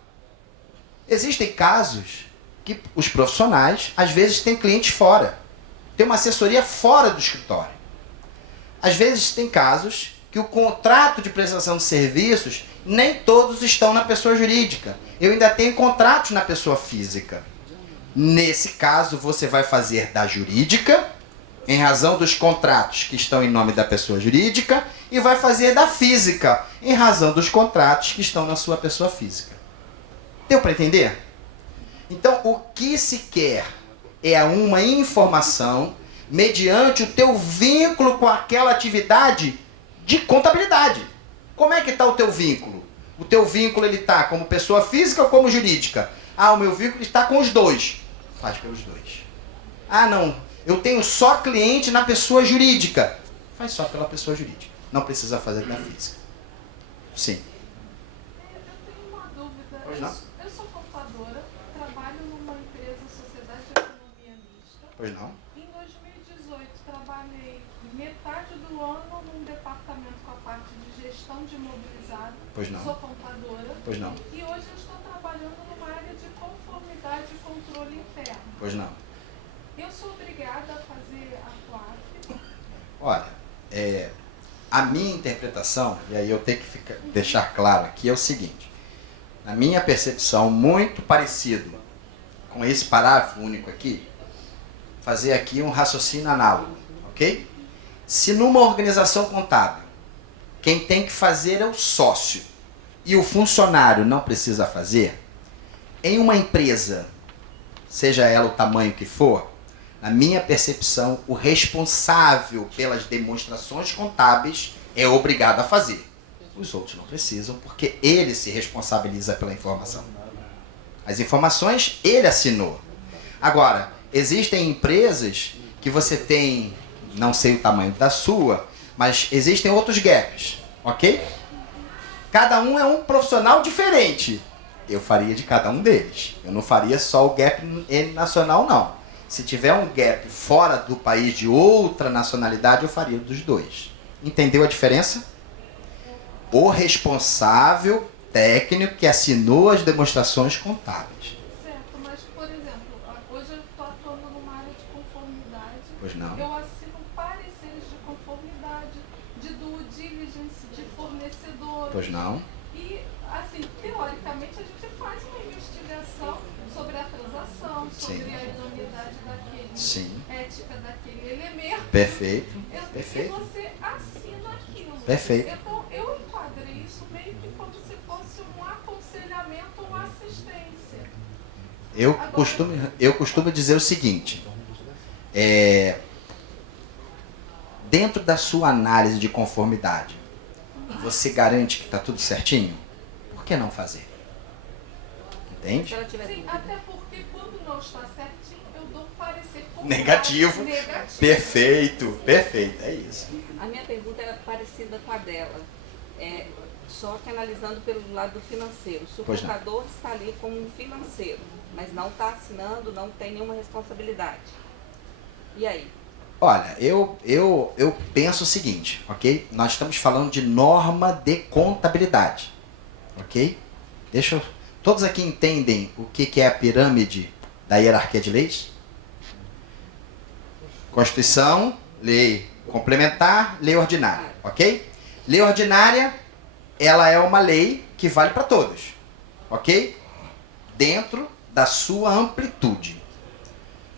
existem casos que os profissionais, às vezes, têm clientes fora. Tem uma assessoria fora do escritório. Às vezes, tem casos que o contrato de prestação de serviços, nem todos estão na pessoa jurídica. Eu ainda tenho contratos na pessoa física. Nesse caso, você vai fazer da jurídica, em razão dos contratos que estão em nome da pessoa jurídica, e vai fazer da física, em razão dos contratos que estão na sua pessoa física. Deu para entender? Então, o que se quer é uma informação mediante o teu vínculo com aquela atividade de contabilidade. Como é que está o teu vínculo? O teu vínculo está como pessoa física ou como jurídica? Ah, o meu vínculo está com os dois. Faz pelos dois. Ah, não. Eu tenho só cliente na pessoa jurídica. Faz só pela pessoa jurídica. Não precisa fazer da física. Sim. Eu tenho uma dúvida. Pois não? Eu sou contadora, trabalho numa empresa Sociedade de Economia Mista. Pois não? Em 2018, trabalhei metade do ano num departamento com a parte de gestão de imobilizado. Pois não? Sou contadora. Pois não? E hoje eu estou trabalhando numa área de conformidade e controle interno. Pois não? Eu sou obrigada a fazer a COAF? Olha, a minha interpretação, e aí eu tenho que deixar claro aqui, é o seguinte. Na minha percepção, muito parecido com esse parágrafo único aqui, fazer aqui um raciocínio análogo, ok? Se numa organização contábil, quem tem que fazer é o sócio e o funcionário não precisa fazer, em uma empresa, seja ela o tamanho que for, na minha percepção, o responsável pelas demonstrações contábeis é obrigado a fazer. Os outros não precisam, porque ele se responsabiliza pela informação. As informações ele assinou. Agora, existem empresas que você tem, não sei o tamanho da sua, mas existem outros gaps, ok? Cada um é um profissional diferente. Eu faria de cada um deles. Eu não faria só o gap nacional, não. Se tiver um gap fora do país de outra nacionalidade, eu faria dos dois. Entendeu a diferença? O responsável técnico que assinou as demonstrações contábeis. Certo, mas, por exemplo, hoje eu estou atuando numa área de conformidade. Pois não. Eu assino pareceres de conformidade, de due diligence, de fornecedor. Pois não. E, assim, teoricamente, a gente faz uma investigação sobre a transação, sobre Sim. a idoneidade daquele, Sim. ética daquele elemento. Perfeito. E Perfeito. você assina aquilo. Perfeito. Então, eu enquadrei isso meio que como se fosse um aconselhamento ou uma assistência. Eu costumo dizer o seguinte. Dentro da sua análise de conformidade, você garante que está tudo certinho? Por que não fazer? Entende? Se ela tiver Sim, dúvida. até porque quando não está certinho, eu dou um parecer contrário. Negativo. Perfeito. Perfeito. É isso. A minha pergunta era parecida com a dela, só que analisando pelo lado do financeiro. Se o Pois não. contador está ali como um financeiro, mas não está assinando, não tem nenhuma responsabilidade. E aí? Olha, eu penso o seguinte, ok? Nós estamos falando de norma de contabilidade, ok? Todos aqui entendem o que é a pirâmide da hierarquia de leis? Constituição, lei complementar, lei ordinária, ok? Lei ordinária, ela é uma lei que vale para todos, ok? Dentro da sua amplitude.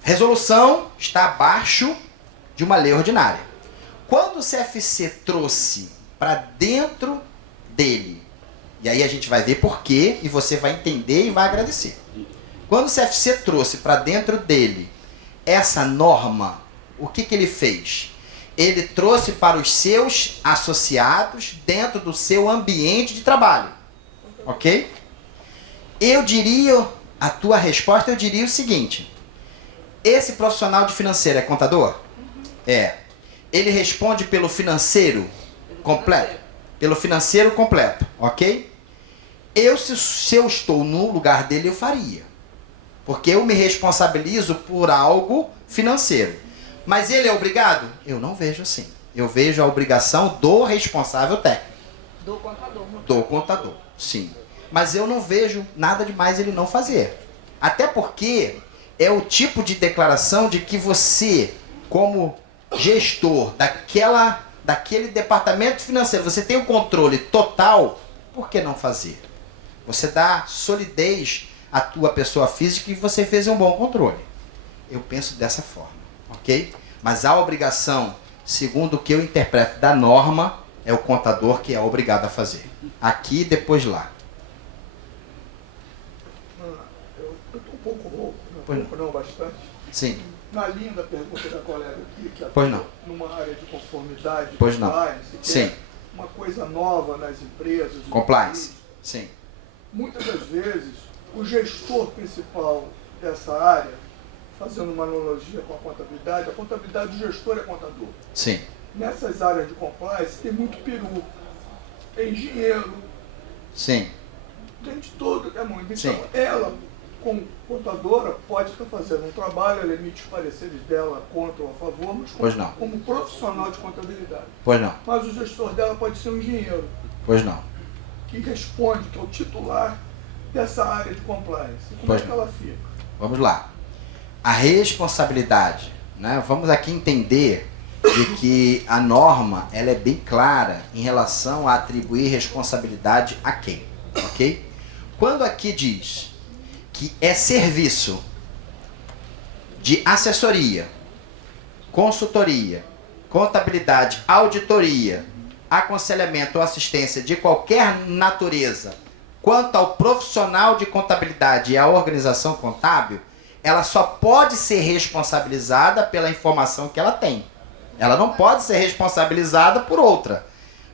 Resolução está abaixo de uma lei ordinária. Quando o CFC trouxe para dentro dele, e aí a gente vai ver por quê, e você vai entender e vai agradecer. Quando o CFC trouxe para dentro dele essa norma, o que ele fez? Ele trouxe para os seus associados dentro do seu ambiente de trabalho. Ok? Eu diria, a tua resposta, eu diria o seguinte. Esse profissional de financeiro é contador? É. Ele responde pelo financeiro completo? Pelo financeiro completo, ok? Se eu estou no lugar dele, eu faria. Porque eu me responsabilizo por algo financeiro. Mas ele é obrigado? Eu não vejo assim. Eu vejo a obrigação do responsável técnico. Do contador. Do contador, sim. Mas eu não vejo nada demais ele não fazer. Até porque é o tipo de declaração de que você, como gestor daquele departamento financeiro, você tem o controle total, por que não fazer? Você dá solidez à tua pessoa física e você fez um bom controle. Eu penso dessa forma, ok? Mas a obrigação, segundo o que eu interpreto da norma, é o contador que é obrigado a fazer. Aqui e depois lá. Eu estou um pouco louco, Pois não bastante. Sim. Na linha da pergunta da colega aqui, que Pois não. numa área de conformidade, Pois não. compliance, que Sim. é uma coisa nova nas empresas. no Compliance. país, Sim. muitas das vezes, o gestor principal dessa área, fazendo uma analogia com a contabilidade, o gestor é contador. Sim. Nessas áreas de compliance tem muito peru, tem engenheiro, Sim. tem de todo que é muito. Então, Sim. ela, como contadora, pode estar fazendo um trabalho, ela emite os pareceres dela contra ou a favor, mas Pois não. como profissional de contabilidade. Pois não. Mas o gestor dela pode ser um engenheiro, Pois não. que responde, que é o titular dessa área de compliance. Como Pois é que não. ela fica? Vamos lá. a responsabilidade, né? Vamos aqui entender de que a norma ela é bem clara em relação a atribuir responsabilidade a quem, ok? Quando aqui diz que é serviço de assessoria, consultoria, contabilidade, auditoria, aconselhamento ou assistência de qualquer natureza quanto ao profissional de contabilidade e à organização contábil, ela só pode ser responsabilizada pela informação que ela tem. Ela não pode ser responsabilizada por outra,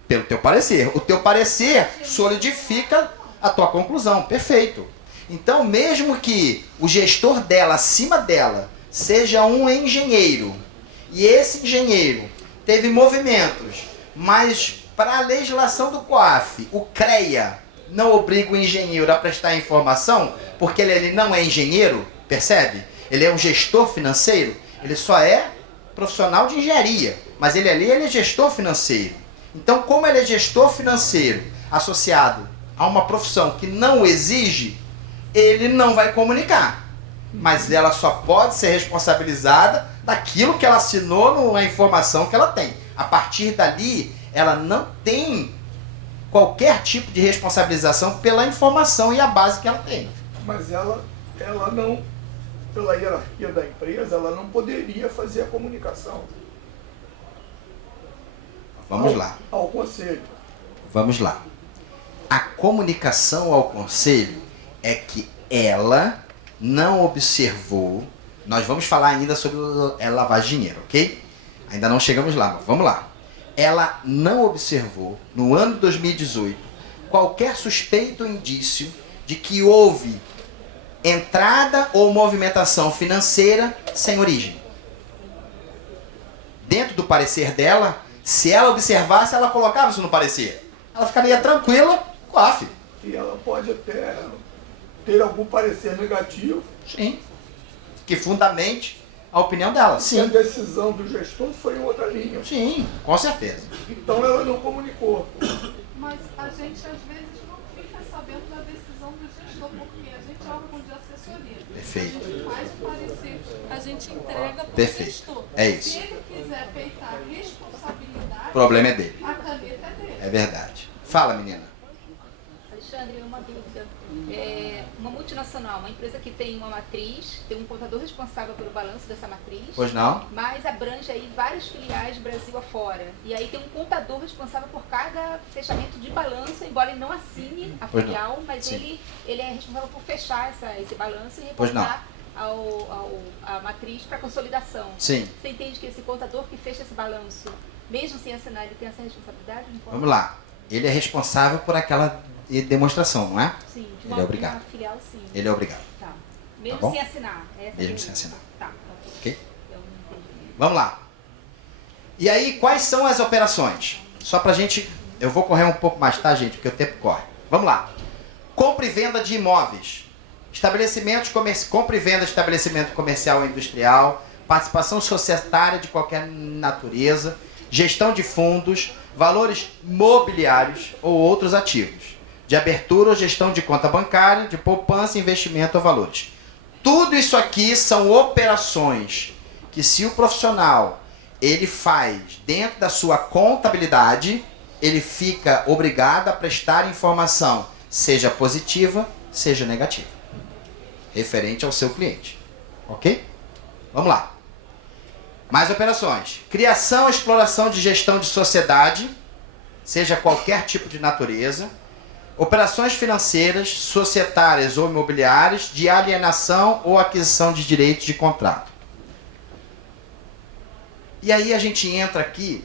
pelo teu parecer. O teu parecer solidifica a tua conclusão, perfeito. Então, mesmo que o gestor dela, acima dela, seja um engenheiro, e esse engenheiro teve movimentos, mas para a legislação do COAF, o CREA não obriga o engenheiro a prestar informação, porque ele não é engenheiro, percebe? Ele é um gestor financeiro, ele só é profissional de engenharia, mas ele é gestor financeiro. Então, como ele é gestor financeiro associado a uma profissão que não o exige, ele não vai comunicar. Mas ela só pode ser responsabilizada daquilo que ela assinou na informação que ela tem. A partir dali, ela não tem qualquer tipo de responsabilização pela informação e a base que ela tem. Mas ela não, pela hierarquia da empresa, ela não poderia fazer a comunicação. Vamos lá. Ao conselho. Vamos lá. A comunicação ao conselho é que ela não observou. Nós vamos falar ainda sobre lavagem de dinheiro, ok? Ainda não chegamos lá, mas vamos lá. Ela não observou, no ano de 2018, qualquer suspeito ou indício de que houve entrada ou movimentação financeira sem origem. Dentro do parecer dela, se ela observasse, ela colocava isso no parecer. Ela ficaria tranquila, COAF. E ela pode até ter algum parecer negativo. Sim. Que fundamente a opinião dela. Se a Sim. decisão do gestor foi em outra linha. Sim, com certeza. Então ela não comunicou. Mas a gente às vezes não fica sabendo da decisão do gestor, porque a gente é órgão de assessoria. Perfeito. A gente faz o parecer, a gente entrega para o Perfeito. gestor. É isso. Se ele quiser peitar a responsabilidade, O problema é dele. a caneta é dele. É verdade. Fala, menina. Alexandre, uma dúvida. Uma multinacional, uma empresa que tem uma matriz, tem um contador responsável pelo balanço dessa matriz, Pois não? mas abrange aí várias filiais do Brasil afora. E aí tem um contador responsável por cada fechamento de balanço, embora ele não assine a Pois não. filial, mas Sim. ele é responsável por fechar esse balanço e Pois não. reportar a matriz para consolidação. Sim. Você entende que esse contador que fecha esse balanço, mesmo sem assinar, ele tem essa responsabilidade? Não pode? Vamos lá. Ele é responsável por aquela demonstração, não é? Sim, de Ele é obrigado. uma filial, sim. Ele é obrigado. Tá. Mesmo bom? sem assinar. Essa Mesmo é- sem assinar. Tá. Ok? Eu não entendi. Vamos lá. E aí, quais são as operações? Só pra gente... Eu vou correr um pouco mais, tá, gente? Porque o tempo corre. Vamos lá. Compra e venda de imóveis. Estabelecimentos compra e venda de estabelecimento comercial ou industrial. Participação societária de qualquer natureza. Gestão de fundos. Valores mobiliários ou outros ativos. De abertura ou gestão de conta bancária, de poupança, investimento ou valores. Tudo isso aqui são operações que, se o profissional ele faz dentro da sua contabilidade, ele fica obrigado a prestar informação, seja positiva, seja negativa, referente ao seu cliente. Ok? Vamos lá. Mais operações. Criação, exploração de gestão de sociedade, seja qualquer tipo de natureza. Operações financeiras, societárias ou imobiliárias, de alienação ou aquisição de direitos de contrato. E aí a gente entra aqui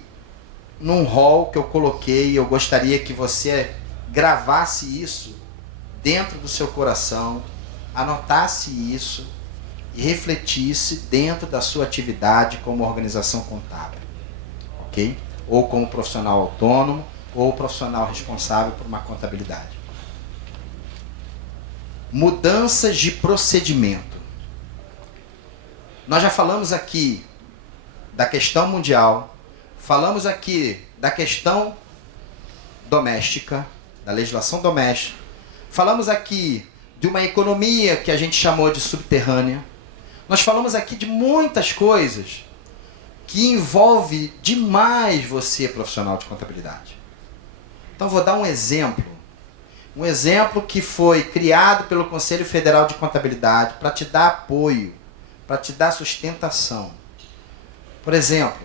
num rol que eu coloquei e eu gostaria que você gravasse isso dentro do seu coração, anotasse isso e refletisse dentro da sua atividade como organização contábil, ok? Ou como profissional autônomo, ou profissional responsável por uma contabilidade. Mudanças de procedimento. Nós já falamos aqui da questão mundial, falamos aqui da questão doméstica, da legislação doméstica, falamos aqui de uma economia que a gente chamou de subterrânea, Nós falamos aqui de muitas coisas que envolve demais você, profissional de contabilidade. Então vou dar um exemplo. Um exemplo que foi criado pelo Conselho Federal de Contabilidade para te dar apoio, para te dar sustentação. Por exemplo,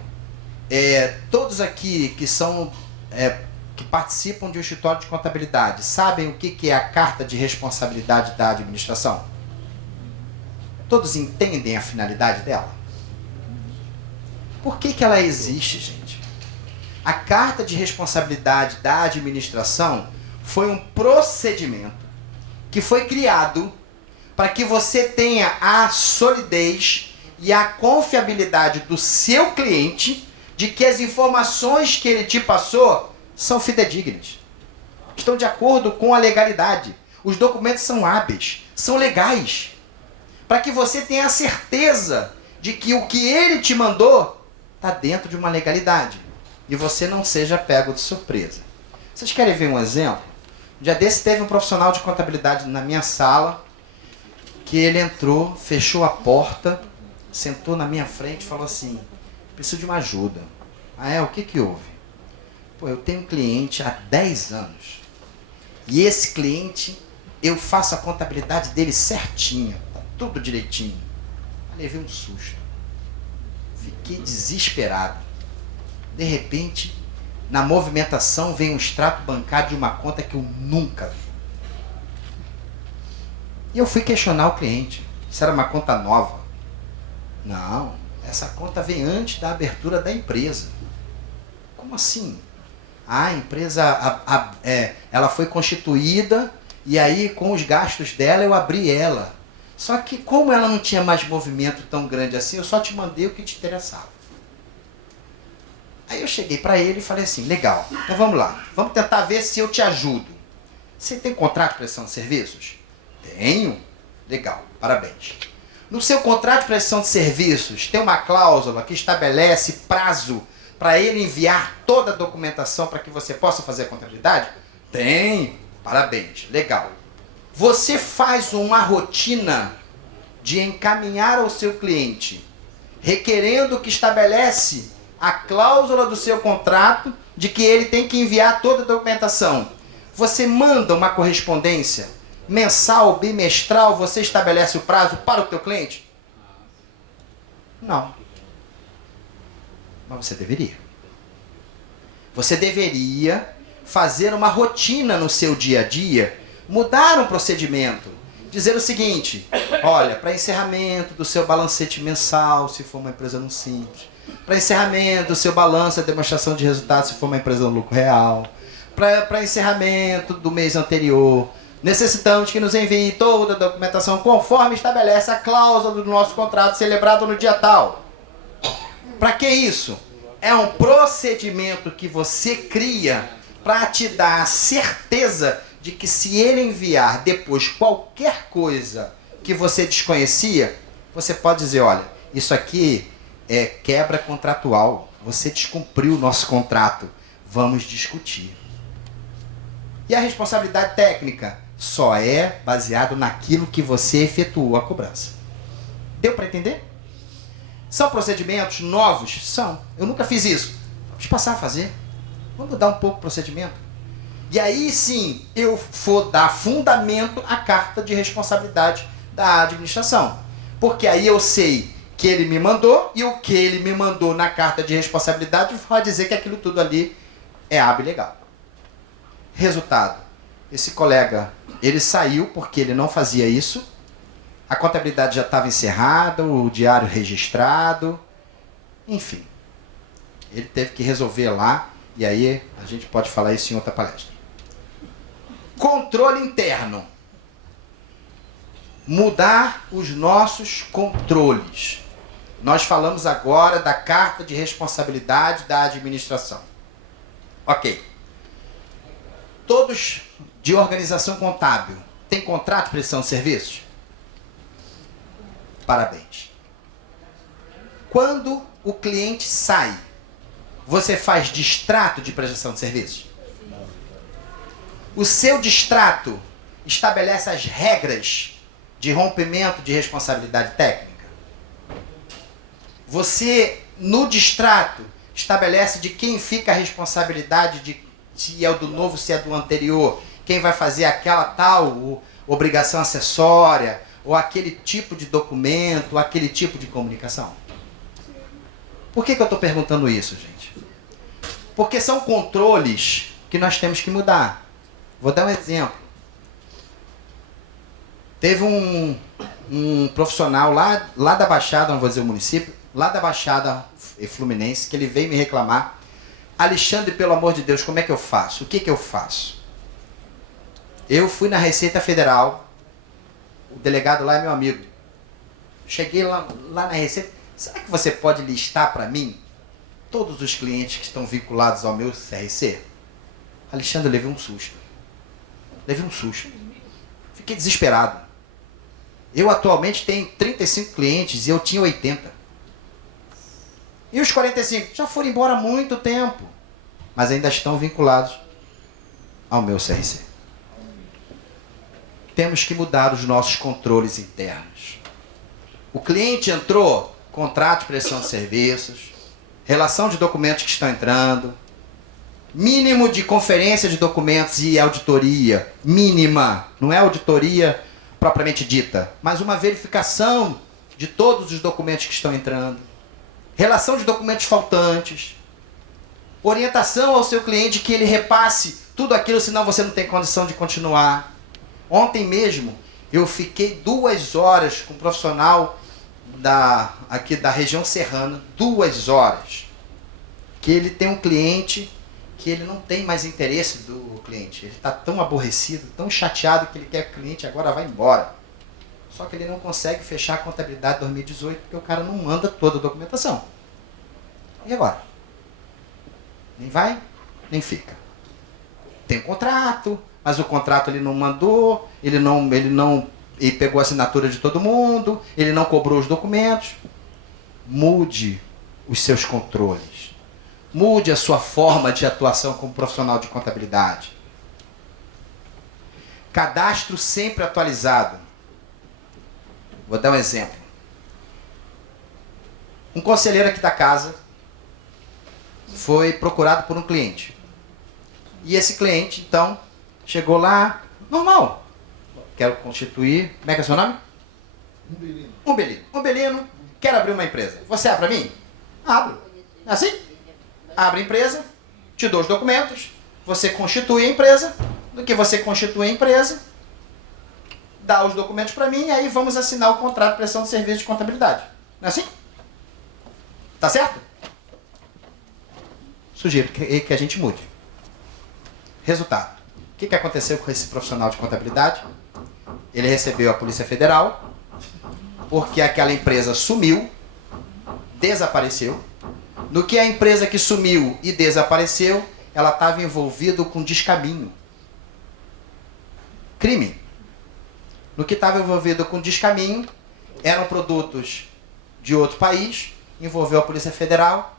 todos aqui que são que participam de um escritório de contabilidade sabem o que é a carta de responsabilidade da administração? Todos entendem a finalidade dela? Por que ela existe, gente? A carta de responsabilidade da administração foi um procedimento que foi criado para que você tenha a solidez e a confiabilidade do seu cliente de que as informações que ele te passou são fidedignas, estão de acordo com a legalidade. Os documentos são hábeis, são legais, para que você tenha a certeza de que o que ele te mandou está dentro de uma legalidade e você não seja pego de surpresa. Vocês querem ver um exemplo? Um dia desse teve um profissional de contabilidade na minha sala que ele entrou, fechou a porta, sentou na minha frente e falou assim: preciso de uma ajuda. O que houve? Eu tenho um cliente há 10 anos e esse cliente, eu faço a contabilidade dele certinha, tá tudo direitinho. Eu levei um susto, fiquei desesperado. De repente, na movimentação vem um extrato bancário de uma conta que eu nunca vi. E eu fui questionar o cliente se era uma conta nova. Não, essa conta vem antes da abertura da empresa. Como assim? A empresa, ela foi constituída e aí com os gastos dela eu abri ela. Só que como ela não tinha mais movimento tão grande assim, eu só te mandei o que te interessava. Aí eu cheguei para ele e falei assim: legal, então vamos lá, vamos tentar ver se eu te ajudo. Você tem contrato de prestação de serviços? Tenho. Legal, parabéns. No seu contrato de prestação de serviços tem uma cláusula que estabelece prazo para ele enviar toda a documentação para que você possa fazer a contabilidade? Tem. Parabéns, legal. Você faz uma rotina de encaminhar ao seu cliente, requerendo que estabelece a cláusula do seu contrato de que ele tem que enviar toda a documentação. Você manda uma correspondência mensal, bimestral, você estabelece o prazo para o teu cliente? Não. Mas você deveria. Você deveria fazer uma rotina no seu dia a dia, mudar um procedimento, dizer o seguinte: olha, para encerramento do seu balancete mensal, se for uma empresa no Simples, para encerramento do seu balanço, a demonstração de resultados, se for uma empresa no lucro real, para encerramento do mês anterior, necessitamos que nos envie toda a documentação conforme estabelece a cláusula do nosso contrato celebrado no dia tal. Para que isso? É um procedimento que você cria para te dar a certeza de que se ele enviar depois qualquer coisa que você desconhecia, você pode dizer: olha, isso aqui é quebra contratual, você descumpriu o nosso contrato, vamos discutir. E a responsabilidade técnica só é baseado naquilo que você efetuou a cobrança. Deu para entender? São procedimentos novos? São. Eu nunca fiz isso. Vamos passar a fazer. Vamos mudar um pouco o procedimento. E aí sim, eu vou dar fundamento à carta de responsabilidade da administração. Porque aí eu sei que ele me mandou e o que ele me mandou na carta de responsabilidade vai dizer que aquilo tudo ali é hábil e legal. Resultado: esse colega, ele saiu porque ele não fazia isso, a contabilidade já estava encerrada, o diário registrado, enfim. Ele teve que resolver lá, e aí a gente pode falar isso em outra palestra. Controle interno. Mudar os nossos controles. Nós falamos agora da carta de responsabilidade da administração. Ok. Todos de organização contábil têm contrato de prestação de serviços? Parabéns. Quando o cliente sai, você faz distrato de prestação de serviços? O seu distrato estabelece as regras de rompimento de responsabilidade técnica? Você, no distrato, estabelece de quem fica a responsabilidade de se é o do novo, se é do anterior, quem vai fazer aquela tal obrigação acessória, ou aquele tipo de documento, ou aquele tipo de comunicação. Por que eu estou perguntando isso, gente? Porque são controles que nós temos que mudar. Vou dar um exemplo. Teve um profissional lá da Baixada, não vou dizer o município, lá da Baixada Fluminense, que ele veio me reclamar: Alexandre, pelo amor de Deus, como é que eu faço? O que eu faço? Eu fui na Receita Federal, o delegado lá é meu amigo. Cheguei lá na Receita, será que você pode listar para mim todos os clientes que estão vinculados ao meu CRC? Alexandre, eu levei um susto. Fiquei desesperado. Eu atualmente tenho 35 clientes e eu tinha 80. E os 45 já foram embora há muito tempo, mas ainda estão vinculados ao meu CRC. Temos que mudar os nossos controles internos. O cliente entrou, contrato de prestação de serviços, relação de documentos que estão entrando, mínimo de conferência de documentos e auditoria, mínima, não é auditoria propriamente dita, mas uma verificação de todos os documentos que estão entrando, relação de documentos faltantes, orientação ao seu cliente que ele repasse tudo aquilo, senão você não tem condição de continuar. Ontem mesmo eu fiquei 2 horas com um profissional aqui da região serrana, 2 horas, que ele tem um cliente que ele não tem mais interesse do cliente. Ele está tão aborrecido, tão chateado, que ele quer que o cliente agora vá embora. Só que ele não consegue fechar a contabilidade de 2018 porque o cara não manda toda a documentação. E agora? Nem vai, nem fica. Tem contrato, mas o contrato ele não mandou, ele pegou a assinatura de todo mundo, ele não cobrou os documentos. Mude os seus controles. Mude a sua forma de atuação como profissional de contabilidade. Cadastro sempre atualizado. Vou dar um exemplo. Um conselheiro aqui da casa foi procurado por um cliente. E esse cliente, então, chegou lá, normal. Quero constituir... Como é que é seu nome? Umbelino. Quero abrir uma empresa. Você abre para mim? Abro. É assim? Abre a empresa, te dou os documentos, você constitui a empresa, do que você constitui a empresa, dá os documentos para mim, e aí vamos assinar o contrato de prestação de serviço de contabilidade. Não é assim? Tá certo? Sugiro que a gente mude. Resultado. O que aconteceu com esse profissional de contabilidade? Ele recebeu a Polícia Federal, porque aquela empresa sumiu, desapareceu. No que a empresa que sumiu e desapareceu, ela estava envolvida com descaminho. Crime. No que estava envolvido com descaminho, eram produtos de outro país, envolveu a Polícia Federal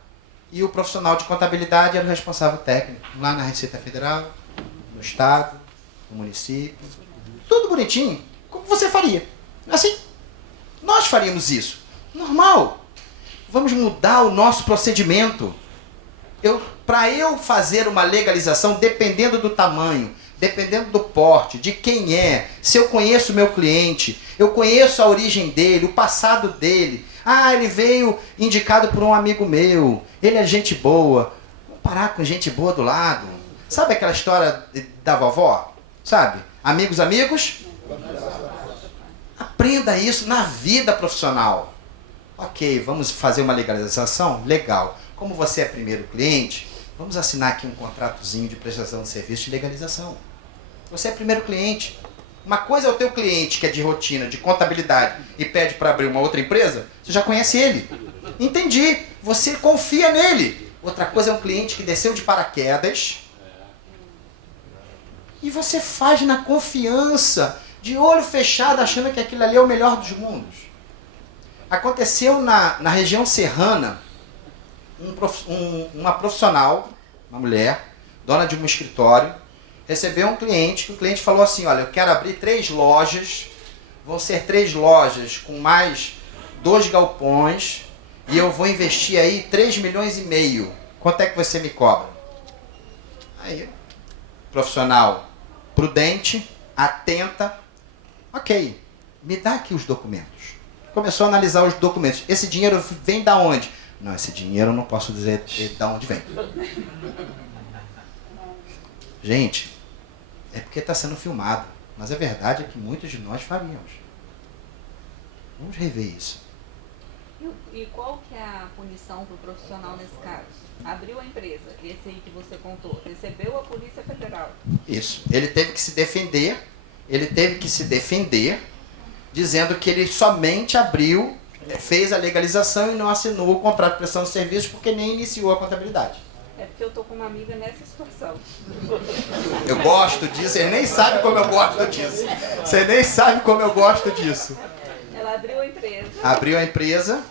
e o profissional de contabilidade era o responsável técnico, lá na Receita Federal, no Estado, no município. Tudo bonitinho, como você faria. Assim, nós faríamos isso. Normal. Vamos mudar o nosso procedimento. Para eu fazer uma legalização, dependendo do tamanho, dependendo do porte, de quem é, se eu conheço o meu cliente, eu conheço a origem dele, o passado dele. Ah, ele veio indicado por um amigo meu, ele é gente boa. Vamos parar com gente boa do lado. Sabe aquela história da vovó? Sabe? Amigos. Aprenda isso na vida profissional. Ok, vamos fazer uma legalização? Legal. Como você é primeiro cliente, vamos assinar aqui um contratozinho de prestação de serviço de legalização. Você é primeiro cliente. Uma coisa é o teu cliente que é de rotina, de contabilidade, e pede para abrir uma outra empresa, você já conhece ele. Entendi. Você confia nele. Outra coisa é um cliente que desceu de paraquedas e você faz na confiança, de olho fechado, achando que aquilo ali é o melhor dos mundos. Aconteceu na região serrana, uma profissional, uma mulher, dona de um escritório, recebeu um cliente, que o cliente falou assim: olha, eu quero abrir 3 lojas, vão ser 3 lojas com mais 2 galpões, e eu vou investir aí 3,5 milhões. Quanto é que você me cobra? Aí, profissional prudente, atenta, ok, me dá aqui os documentos. Começou a analisar os documentos. Esse dinheiro vem da onde? Não, esse dinheiro eu não posso dizer de onde vem. Gente, é porque está sendo filmado. Mas a verdade é que muitos de nós faríamos. Vamos rever isso. E qual que é a punição para o profissional nesse caso? Abriu a empresa, esse aí que você contou, recebeu a Polícia Federal. Isso. Ele teve que se defender, dizendo que ele somente abriu, fez a legalização e não assinou o contrato de prestação de serviços porque nem iniciou a contabilidade. É porque eu tô com uma amiga nessa situação. Eu gosto disso, você nem sabe como eu gosto disso. Você nem sabe como eu gosto disso. Ela abriu a empresa. Abriu a empresa.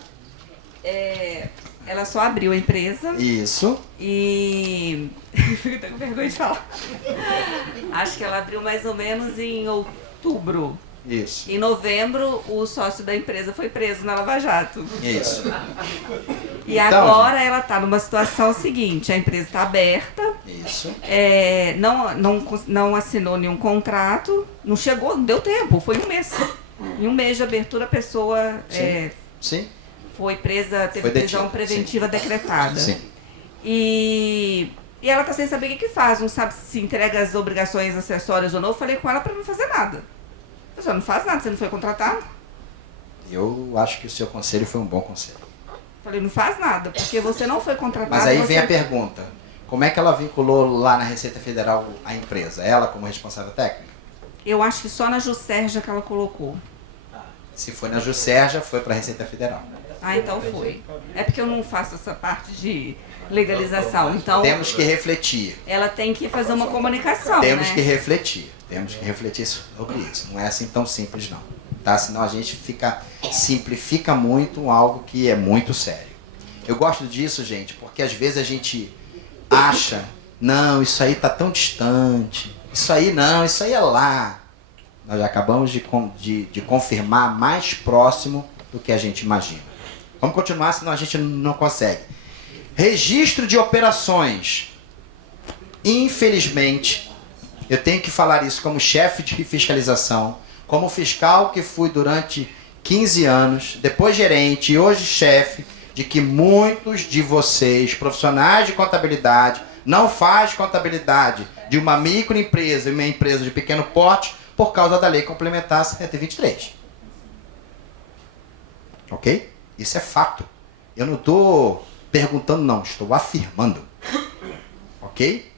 Ela só abriu a empresa. Isso. E... Fico com vergonha de falar. Acho que ela abriu mais ou menos em outubro. Isso. Em novembro, o sócio da empresa foi preso na Lava Jato. Isso. E então, agora gente, ela está numa situação seguinte, a empresa está aberta, isso. Não assinou nenhum contrato, não chegou, não deu tempo, foi um mês. Em um mês de abertura a pessoa Sim. Foi presa, teve prisão preventiva decretada. Sim. E ela está sem saber o que faz, não sabe se entrega as obrigações acessórias ou não. Eu falei com ela para não fazer nada. Você não faz nada, você não foi contratado? Eu acho que o seu conselho foi um bom conselho. Falei, não faz nada, porque você não foi contratado. Mas aí vem a pergunta, como é que ela vinculou lá na Receita Federal a empresa? Ela como responsável técnica? Eu acho que só na Juscerja que ela colocou. Se foi na Juscerja, foi para a Receita Federal. Ah, então foi. É porque eu não faço essa parte de legalização, então... Temos que refletir. Ela tem que fazer uma comunicação, Temos que refletir sobre isso. Não é assim tão simples, não. Tá? Senão a gente simplifica muito algo que é muito sério. Eu gosto disso, gente, porque às vezes a gente acha, não, isso aí tá tão distante, isso aí não, isso aí é lá. Nós já acabamos de confirmar mais próximo do que a gente imagina. Vamos continuar, senão a gente não consegue. Registro de operações. Infelizmente, eu tenho que falar isso como chefe de fiscalização, como fiscal que fui durante 15 anos, depois gerente e hoje chefe, de que muitos de vocês, profissionais de contabilidade, não fazem contabilidade de uma microempresa e uma empresa de pequeno porte por causa da Lei Complementar 123. Ok? Isso é fato. Eu não estou perguntando, não. Estou afirmando. Ok?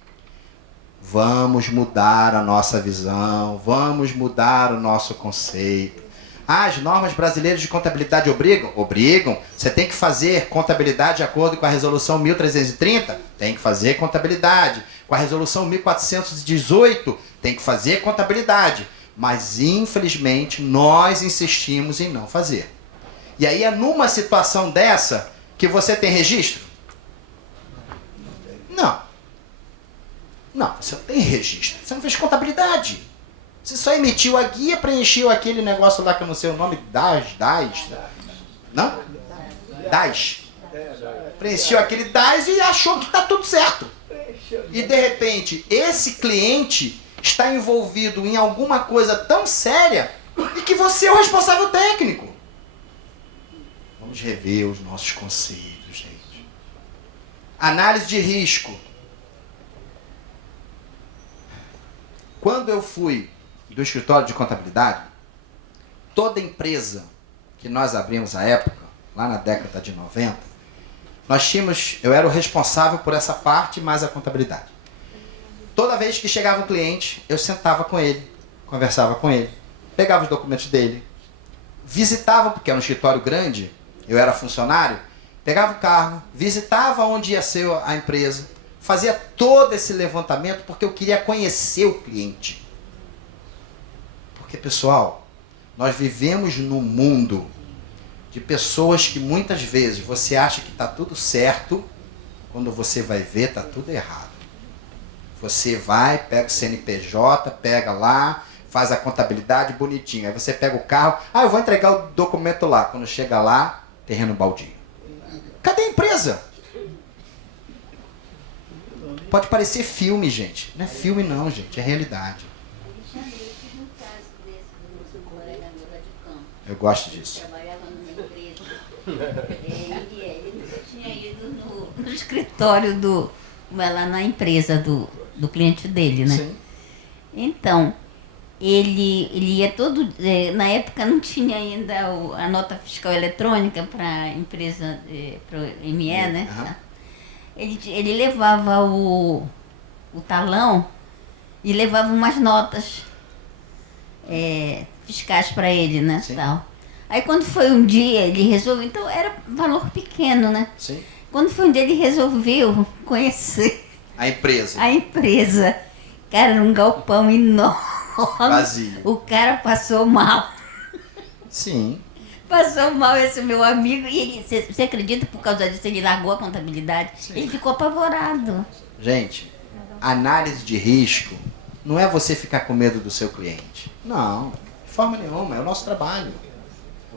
Vamos mudar a nossa visão. Vamos mudar o nosso conceito. As normas brasileiras de contabilidade obrigam? Obrigam. Você tem que fazer contabilidade de acordo com a resolução 1330? Tem que fazer contabilidade. Com a resolução 1418? Tem que fazer contabilidade. Mas, infelizmente, nós insistimos em não fazer. E aí é numa situação dessa que você tem registro? Não. Não, você não tem registro. Você não fez contabilidade. Você só emitiu a guia, preencheu aquele negócio lá que eu não sei o nome, DAS. Não? DAS. Preencheu aquele DAS e achou que está tudo certo. E de repente, esse cliente está envolvido em alguma coisa tão séria e que você é o responsável técnico. Vamos rever os nossos conceitos, gente. Análise de risco. Quando eu fui do escritório de contabilidade, toda empresa que nós abrimos à época, lá na década de 90, eu era o responsável por essa parte mais a contabilidade. Toda vez que chegava um cliente, eu sentava com ele, conversava com ele, pegava os documentos dele, visitava, porque era um escritório grande, eu era funcionário, pegava o carro, visitava onde ia ser a empresa, fazia todo esse levantamento porque eu queria conhecer o cliente. Porque, pessoal, nós vivemos num mundo de pessoas que muitas vezes você acha que está tudo certo, quando você vai ver, está tudo errado. Você vai, pega o CNPJ, pega lá, faz a contabilidade bonitinho. Aí você pega o carro, eu vou entregar o documento lá. Quando chega lá, terreno baldio. empresa. Pode parecer filme, gente. Não é filme não, gente. É realidade. Alexandre, eu tive um caso desse do meu colega meu lá de campo. Eu gosto disso. Trabalhava numa empresa. Ele tinha ido no escritório lá na empresa do cliente dele, né? Sim. Então, ele ia todo... Na época não tinha ainda a nota fiscal eletrônica para a empresa, para o ME, né? Aham. Ele levava o talão e levava umas notas fiscais para ele, né? Sim. Tal. Aí quando foi um dia, ele resolveu... Então era valor pequeno, né? Sim. Quando foi um dia, ele resolveu conhecer A empresa. a empresa. Cara, era um galpão enorme. Vazio. O cara passou mal. Sim. Passou mal esse meu amigo. E você acredita, por causa disso, ele largou a contabilidade? Sim. Ele ficou apavorado. Gente, análise de risco não é você ficar com medo do seu cliente. Não, de forma nenhuma, é o nosso trabalho.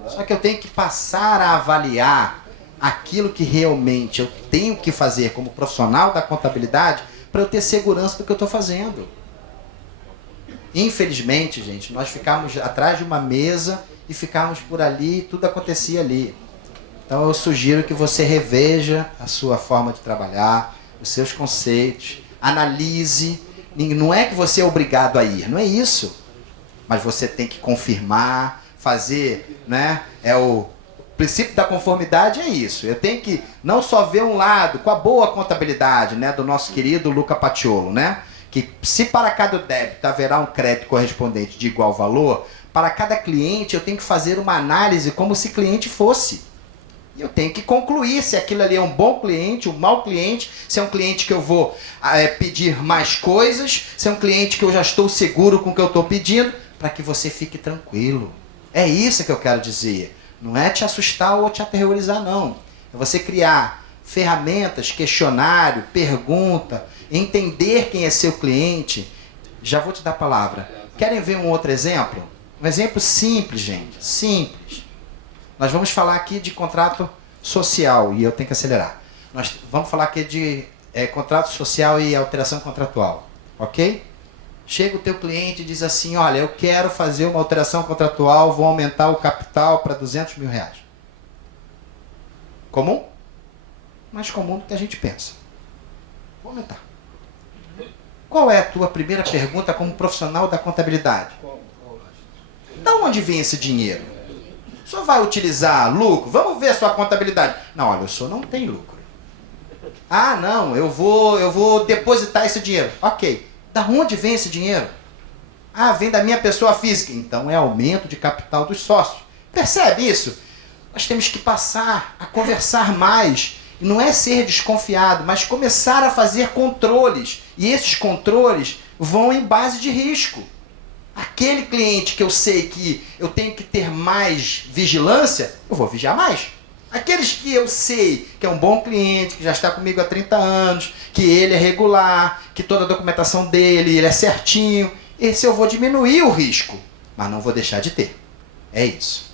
Só que eu tenho que passar a avaliar aquilo que realmente eu tenho que fazer como profissional da contabilidade para eu ter segurança do que eu estou fazendo. Infelizmente, gente, nós ficamos atrás de uma mesa e ficamos por ali e tudo acontecia ali. Então eu sugiro que você reveja a sua forma de trabalhar, os seus conceitos, analise. Não é que você é obrigado a ir, não é isso. Mas você tem que confirmar, fazer, né? O princípio da conformidade é isso. Eu tenho que não só ver um lado, com a boa contabilidade, né, do nosso querido Luca Paciolo, né? Que se para cada débito haverá um crédito correspondente de igual valor, para cada cliente eu tenho que fazer uma análise como se cliente fosse. E eu tenho que concluir se aquilo ali é um bom cliente, um mau cliente, se é um cliente que eu vou pedir mais coisas, se é um cliente que eu já estou seguro com o que eu estou pedindo, para que você fique tranquilo. É isso que eu quero dizer. Não é te assustar ou te aterrorizar, não. É você criar ferramentas, questionário, pergunta, entender quem é seu cliente. Já vou te dar a palavra. Querem ver um outro exemplo? Um exemplo simples, gente. Simples. Nós vamos falar aqui de contrato social e eu tenho que acelerar. Nós vamos falar aqui de contrato social e alteração contratual. Ok? Chega o teu cliente e diz assim, olha, eu quero fazer uma alteração contratual, vou aumentar o capital para 200 mil reais. Comum? Mais comum do que a gente pensa. Vou aumentar. Qual é a tua primeira pergunta como profissional da contabilidade? Da onde vem esse dinheiro? O senhor vai utilizar lucro? Vamos ver a sua contabilidade. Não, olha, o senhor não tem lucro. Ah, não, eu vou depositar esse dinheiro. Ok. Da onde vem esse dinheiro? Ah, vem da minha pessoa física. Então é aumento de capital dos sócios. Percebe isso? Nós temos que passar a conversar mais. E não é ser desconfiado, mas começar a fazer controles. E esses controles vão em base de risco. Aquele cliente que eu sei que eu tenho que ter mais vigilância, eu vou vigiar mais. Aqueles que eu sei que é um bom cliente, que já está comigo há 30 anos, que ele é regular, que toda a documentação dele ele é certinho, esse eu vou diminuir o risco, mas não vou deixar de ter. É isso.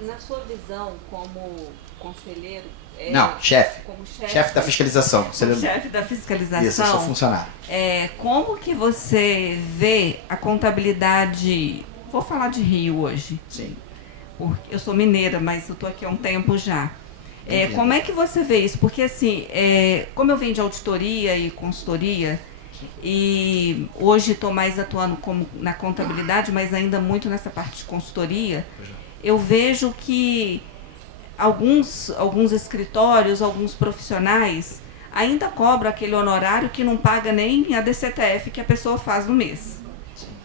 Na sua visão como conselheiro... Não, chefe. Como Chefe da fiscalização. Chefe da fiscalização. Isso, eu sou funcionário. Como que você vê a contabilidade... Vou falar de Rio hoje. Sim. Eu sou mineira, mas eu estou aqui há um tempo já. Entendi. Como é que você vê isso? Porque assim, como eu venho de auditoria e consultoria, e hoje estou mais atuando na contabilidade, mas ainda muito nessa parte de consultoria, eu vejo que alguns escritórios, alguns profissionais ainda cobram aquele honorário que não paga nem a DCTF que a pessoa faz no mês.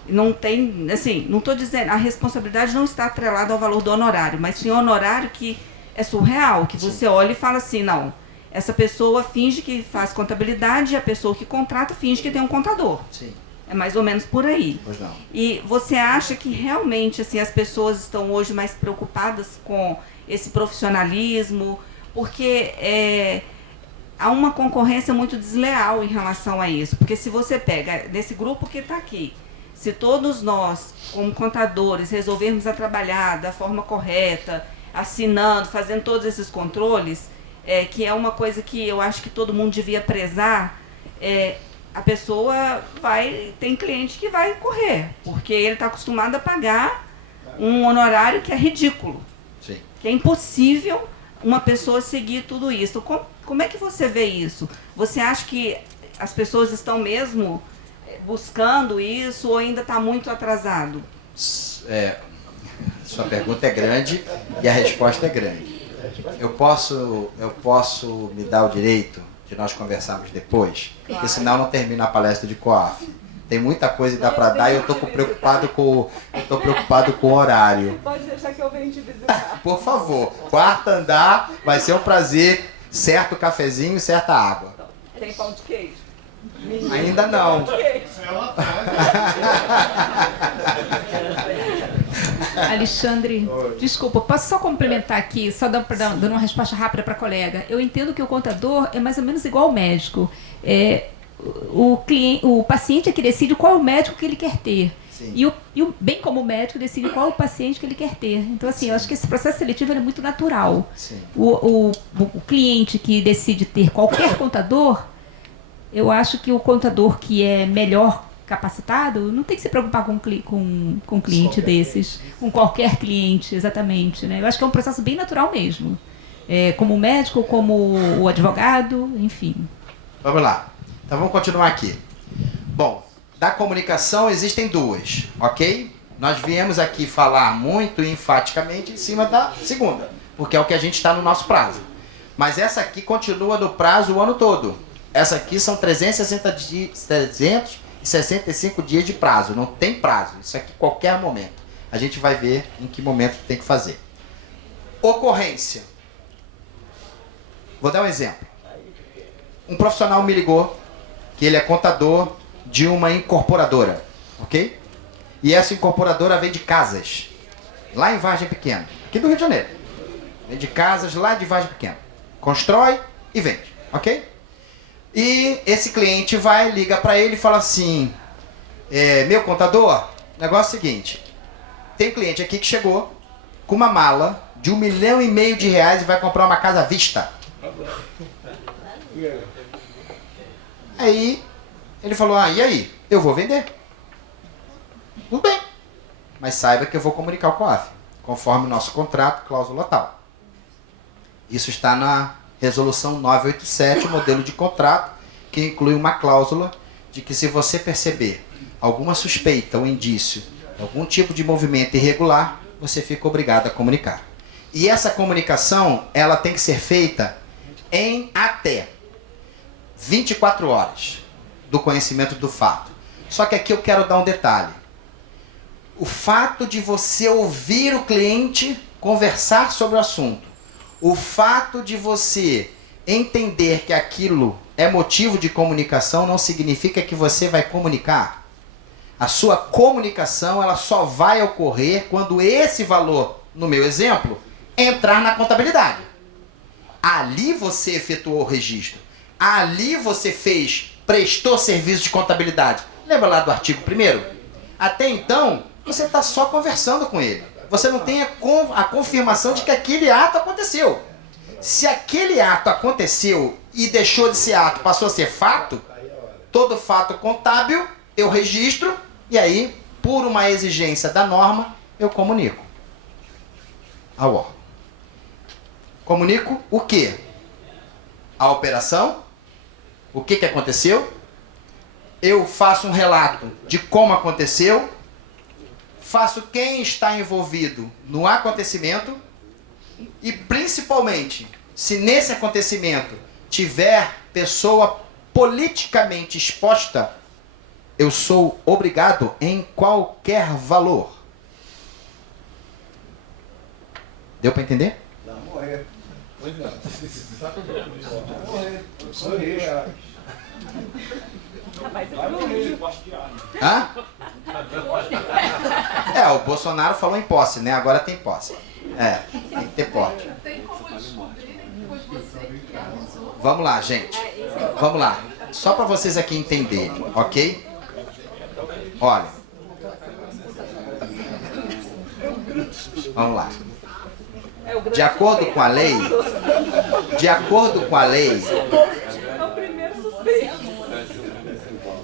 Não tem, assim, não estou dizendo, a responsabilidade não está atrelada ao valor do honorário, mas sim honorário que é surreal, que você olha e fala assim, não, essa pessoa finge que faz contabilidade e a pessoa que contrata finge que tem um contador. Sim. É mais ou menos por aí. Pois não. E você acha que realmente assim, as pessoas estão hoje mais preocupadas com esse profissionalismo? Porque há uma concorrência muito desleal em relação a isso. Porque se você pega nesse grupo que está aqui, se todos nós, como contadores, resolvermos a trabalhar da forma correta, assinando, fazendo todos esses controles, que é uma coisa que eu acho que todo mundo devia prezar, a pessoa tem cliente que vai correr, porque ele está acostumado a pagar um honorário que é ridículo. Sim. Que é impossível uma pessoa seguir tudo isso. Como é que você vê isso? Você acha que as pessoas estão mesmo buscando isso ou ainda está muito atrasado? Sua pergunta é grande e a resposta é grande. Eu posso me dar o direito de nós conversarmos depois? Porque senão não termina a palestra de COAF. Tem muita coisa que dá para dar e eu estou preocupado com o horário. Pode deixar que eu venha te visitar. Por favor, quarto andar, vai ser um prazer. Certo cafezinho, certa água. Tem pão de queijo? Ainda não. Alexandre, desculpa, posso só complementar aqui, só dando uma resposta rápida para a colega. Eu entendo que o contador é mais ou menos igual ao médico. O paciente é que decide qual é o médico que ele quer ter. Bem como o médico decide qual é o paciente que ele quer ter. Então, assim, eu acho que esse processo seletivo é muito natural. O cliente que decide ter qualquer contador, eu acho que o contador que é melhor capacitado não tem que se preocupar com um cliente desses, com qualquer cliente, exatamente. Né? Eu acho que é um processo bem natural mesmo. Como o médico, como o advogado, enfim. Vamos lá. Então vamos continuar aqui. Bom, da comunicação existem duas, ok? Nós viemos aqui falar muito enfaticamente em cima da segunda, porque é o que a gente está no nosso prazo. Mas essa aqui continua no prazo o ano todo. Essa aqui são 365 dias de prazo, não tem prazo. Isso aqui qualquer momento. A gente vai ver em que momento tem que fazer. Ocorrência. Vou dar um exemplo. Um profissional me ligou que ele é contador de uma incorporadora, ok? E essa incorporadora vende casas lá em Vargem Pequena, aqui do Rio de Janeiro. Vende casas lá de Vargem Pequena. Constrói e vende, ok? E esse cliente liga para ele e fala assim, meu contador, negócio é o seguinte, tem um cliente aqui que chegou com uma mala de R$1,5 milhão e vai comprar uma casa à vista. Aí ele falou, e aí? Eu vou vender. Tudo bem. Mas saiba que eu vou comunicar o COAF, conforme o nosso contrato, cláusula tal. Isso está na resolução 987, modelo de contrato, que inclui uma cláusula de que se você perceber alguma suspeita ou indício, algum tipo de movimento irregular, você fica obrigado a comunicar. E essa comunicação, ela tem que ser feita em até 24 horas do conhecimento do fato. Só que aqui eu quero dar um detalhe. O fato de você ouvir o cliente conversar sobre o assunto, o fato de você entender que aquilo é motivo de comunicação não significa que você vai comunicar. A sua comunicação ela só vai ocorrer quando esse valor, no meu exemplo, entrar na contabilidade. Ali você efetuou o registro. Ali você prestou serviço de contabilidade. Lembra lá do artigo 1º? Até então, você está só conversando com ele. Você não tem a confirmação de que aquele ato aconteceu. Se aquele ato aconteceu e deixou de ser ato, passou a ser fato, todo fato contábil eu registro e aí, por uma exigência da norma, eu comunico ao órgão. Comunico o quê? A operação, o que aconteceu, eu faço um relato de como aconteceu, faço quem está envolvido no acontecimento e, principalmente, se nesse acontecimento tiver pessoa politicamente exposta, eu sou obrigado em qualquer valor. Deu para entender? Não, morrer. Pois não. Morrer. Vai morrer. Hã? O Bolsonaro falou em posse, né? Agora tem posse. Tem que ter posse. Tem como descobrirem que foi você que avisou? Vamos lá, gente. Vamos lá. Só para vocês aqui entenderem, ok? Olha. Vamos lá. de acordo com a lei, de acordo com a lei,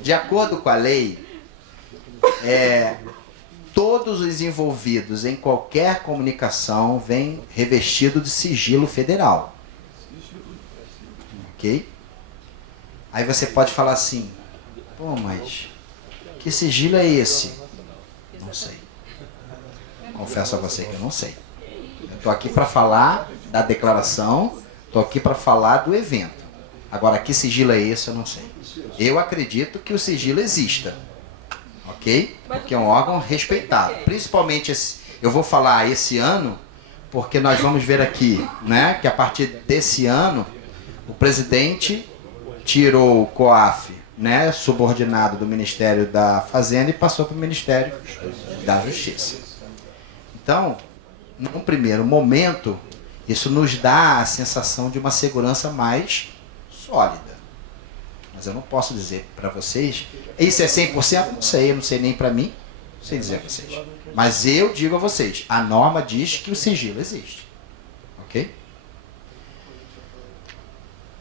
de acordo com a lei, todos os envolvidos em qualquer comunicação vêm revestido de sigilo federal. Ok? Aí você pode falar assim, pô, mas que sigilo é esse? Não sei. Confesso a você que eu não sei. Eu estou aqui para falar da declaração, estou aqui para falar do evento. Agora, que sigilo é esse, eu não sei. Eu acredito que o sigilo exista. Ok? Porque é um órgão respeitado. Principalmente, eu vou falar esse ano, porque nós vamos ver aqui, né, que a partir desse ano, o presidente tirou o COAF, né, subordinado do Ministério da Fazenda, e passou para o Ministério da Justiça. Então, num primeiro momento, isso nos dá a sensação de uma segurança mais sólida. Mas eu não posso dizer para vocês, isso é 100%? Não sei, eu não sei nem para mim, não sei dizer a vocês. Mas eu digo a vocês, a norma diz que o sigilo existe. Ok?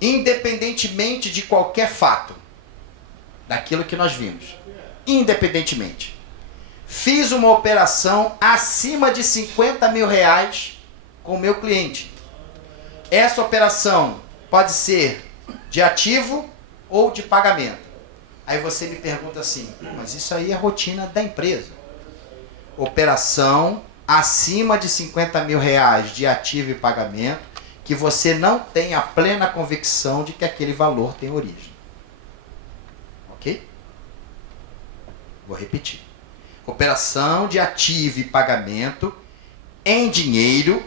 Independentemente de qualquer fato, daquilo que nós vimos, independentemente, fiz uma operação acima de 50 mil reais com o meu cliente. Essa operação pode ser de ativo ou de pagamento. Aí você me pergunta assim, mas isso aí é rotina da empresa. Operação acima de 50 mil reais de ativo e pagamento, que você não tem a plena convicção de que aquele valor tem origem. Ok? Vou repetir. Operação de ativo e pagamento em dinheiro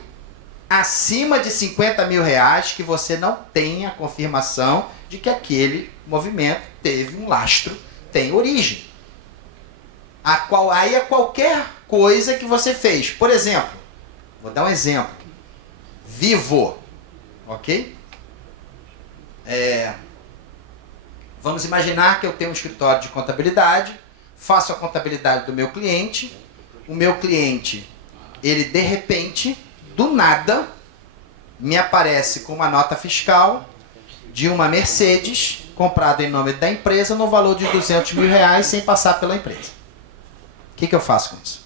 acima de 50 mil reais que você não tem a confirmação de que aquele movimento teve um lastro, tem origem. Aí é qualquer coisa que você fez. Por exemplo, vou dar um exemplo. Vivo. Ok? Vamos imaginar que eu tenho um escritório de contabilidade, faço a contabilidade do meu cliente, o meu cliente, ele de repente, do nada, me aparece com uma nota fiscal de uma Mercedes, comprada em nome da empresa, no valor de 200 mil reais, sem passar pela empresa. O que eu faço com isso?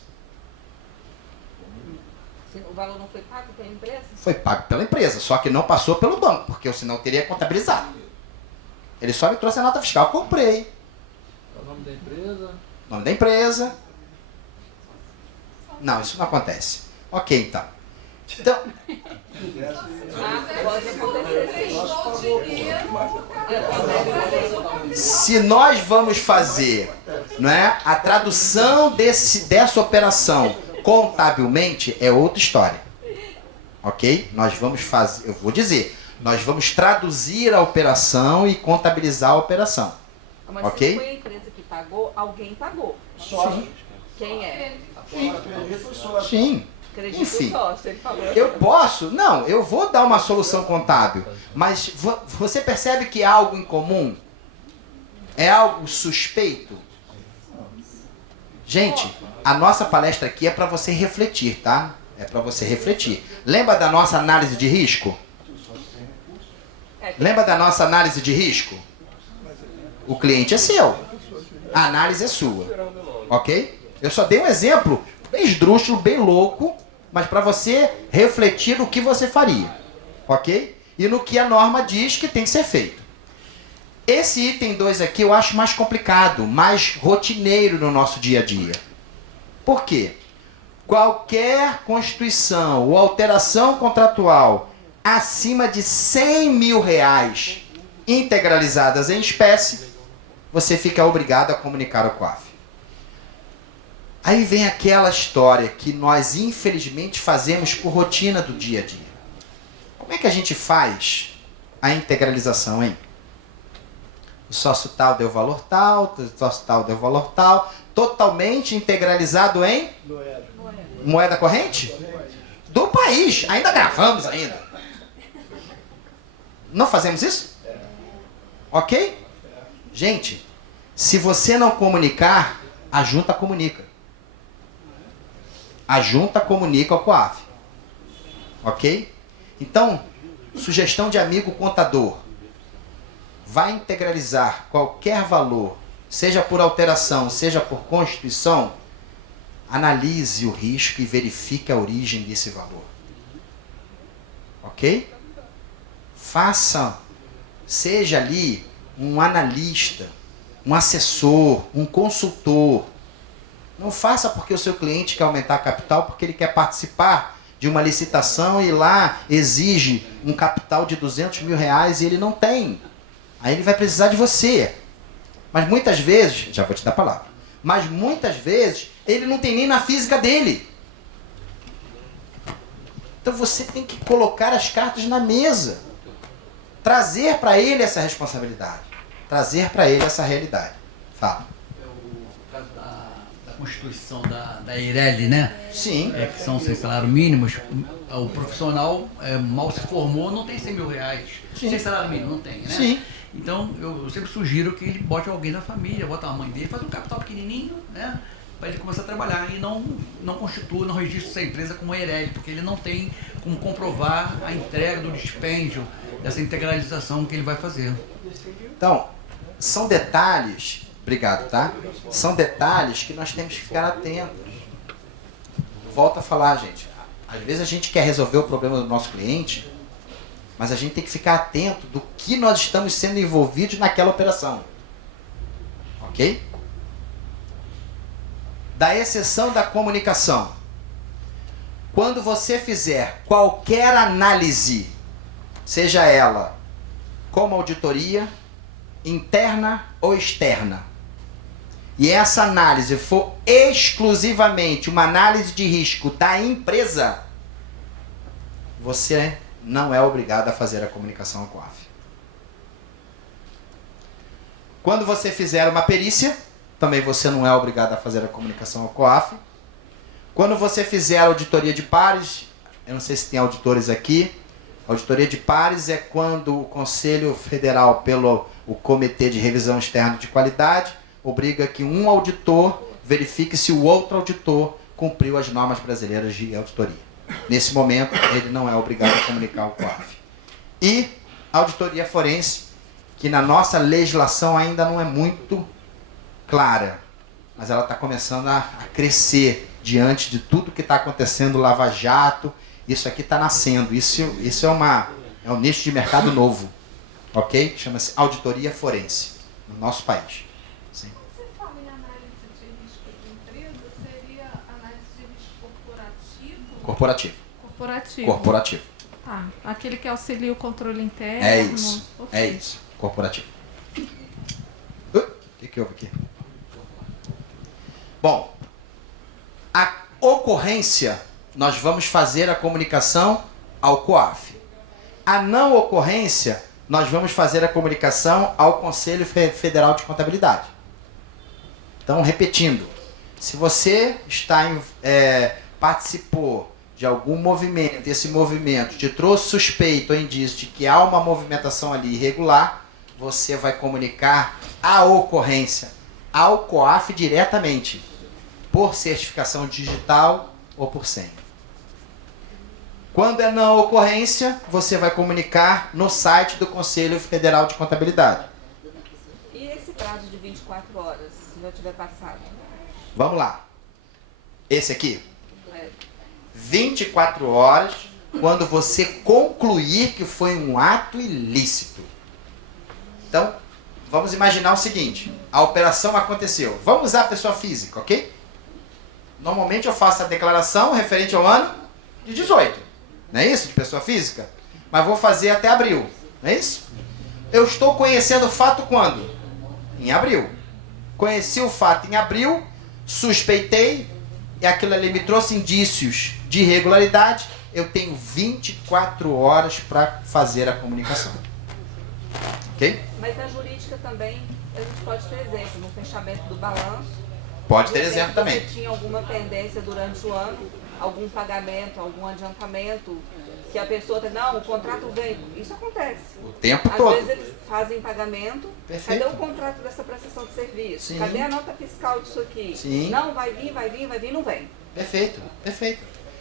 O valor não foi pago pela empresa? Foi pago pela empresa, só que não passou pelo banco, porque senão eu teria contabilizado. Ele só me trouxe a nota fiscal, eu comprei. O nome da empresa? Nome da empresa. Não, isso não acontece. Ok, então. Pode acontecer sim. Se nós vamos fazer, não é, a tradução dessa operação contabilmente, é outra história. Ok? Nós vamos fazer, eu vou dizer, nós vamos traduzir a operação e contabilizar a operação. Mas ok? Se foi a empresa que pagou, alguém pagou. Sócio. Quem é? Acredito sócio. Sim. Acredito Enfim. sócio, ele falou. Eu posso? Não, eu vou dar uma solução contábil. Mas você percebe que é algo incomum? É algo suspeito? Gente, a nossa palestra aqui é para você refletir, tá? É para você refletir. Lembra da nossa análise de risco? Lembra da nossa análise de risco? O cliente é seu. A análise é sua. Ok? Eu só dei um exemplo bem esdrúxulo, bem louco, mas para você refletir no que você faria. Ok? E no que a norma diz que tem que ser feito. Esse item 2 aqui eu acho mais complicado, mais rotineiro no nosso dia a dia. Por quê? Qualquer constituição ou alteração contratual acima de 100 mil reais integralizadas em espécie, você fica obrigado a comunicar ao COAF. Aí vem aquela história que nós infelizmente fazemos por rotina do dia a dia. Como é que a gente faz a integralização, hein? O sócio tal deu valor tal, o sócio tal deu valor tal, totalmente integralizado em moeda corrente? Do país. Ainda gravamos ainda. Não fazemos isso? Ok? Gente, se você não comunicar, a junta comunica. A junta comunica ao COAF. Ok? Então, sugestão de amigo contador. Vai integralizar qualquer valor, seja por alteração, seja por constituição, analise o risco e verifique a origem desse valor. Ok? Faça, seja ali um analista, um assessor, um consultor. Não faça porque o seu cliente quer aumentar a capital, porque ele quer participar de uma licitação e lá exige um capital de 200 mil reais e ele não tem. Aí ele vai precisar de você. Mas muitas vezes, já vou te dar a palavra, mas muitas vezes ele não tem nem na física dele. Então você tem que colocar as cartas na mesa. Trazer para ele essa responsabilidade. Trazer para ele essa realidade. Fala. O caso da Constituição da EIRELI, né? Sim. Que são 6 salários mínimos. O profissional mal se formou, não tem 100 mil reais. Sim. 6 salários mínimos, não tem, né? Sim. Então, eu sempre sugiro que ele bote alguém da família, bota a mãe dele, faz um capital pequenininho, né? Para ele começar a trabalhar e não constitua, não registra essa empresa como EIRELI, porque ele não tem como comprovar a entrega do dispêndio, dessa integralização que ele vai fazer. Então, são detalhes, obrigado, tá? São detalhes que nós temos que ficar atentos. Volto a falar, gente. Às vezes a gente quer resolver o problema do nosso cliente, mas a gente tem que ficar atento do que nós estamos sendo envolvidos naquela operação. Ok? Da exceção da comunicação. Quando você fizer qualquer análise, seja ela como auditoria, interna ou externa, e essa análise for exclusivamente uma análise de risco da empresa, você não é obrigado a fazer a comunicação ao COAF. Quando você fizer uma perícia, também você não é obrigado a fazer a comunicação ao COAF. Quando você fizer a auditoria de pares, eu não sei se tem auditores aqui, a auditoria de pares é quando o Conselho Federal, pelo o Comitê de Revisão Externa de Qualidade, obriga que um auditor verifique se o outro auditor cumpriu as normas brasileiras de auditoria. Nesse momento, ele não é obrigado a comunicar ao COAF. E a auditoria forense, que na nossa legislação ainda não é muito clara, mas ela está começando a crescer diante de tudo que está acontecendo, Lava Jato, isso aqui está nascendo, isso é um nicho de mercado novo, ok? Chama-se auditoria forense, no nosso país. Sim. Quando você fala em análise de risco de empresa, seria análise de risco corporativo? Corporativo. Tá, aquele que auxilia o controle interno. É isso, Okay. é isso, corporativo. O que houve aqui? Bom, a ocorrência, nós vamos fazer a comunicação ao COAF. A não ocorrência, nós vamos fazer a comunicação ao Conselho Federal de Contabilidade. Então, repetindo, se você participou de algum movimento, esse movimento te trouxe suspeito ou indício de que há uma movimentação ali irregular, você vai comunicar a ocorrência ao COAF diretamente, por certificação digital ou por senha. Quando é não ocorrência, você vai comunicar no site do Conselho Federal de Contabilidade. E esse prazo de 24 horas, se já tiver passado? Vamos lá. Esse aqui. 24 horas, quando você concluir que foi um ato ilícito. Então, vamos imaginar o seguinte. A operação aconteceu. Vamos usar a pessoa física, ok? Normalmente eu faço a declaração referente ao ano de 18. Não é isso? De pessoa física? Mas vou fazer até abril. Não é isso? Eu estou conhecendo o fato quando? Em abril. Conheci o fato em abril, suspeitei, e aquilo ali me trouxe indícios de irregularidade. Eu tenho 24 horas para fazer a comunicação. Ok? Mas na jurídica também, a gente pode ter exemplo, no fechamento do balanço. Pode ter exemplo também. Se tinha alguma pendência durante o ano, algum pagamento, algum adiantamento, que a pessoa tem, não, o contrato veio. Isso acontece. O tempo Às todo. vezes eles fazem pagamento. Perfeito. Cadê o contrato dessa prestação de serviço? Sim. Cadê a nota fiscal disso aqui? Sim. Não, vai vir, não vem. Perfeito, perfeito.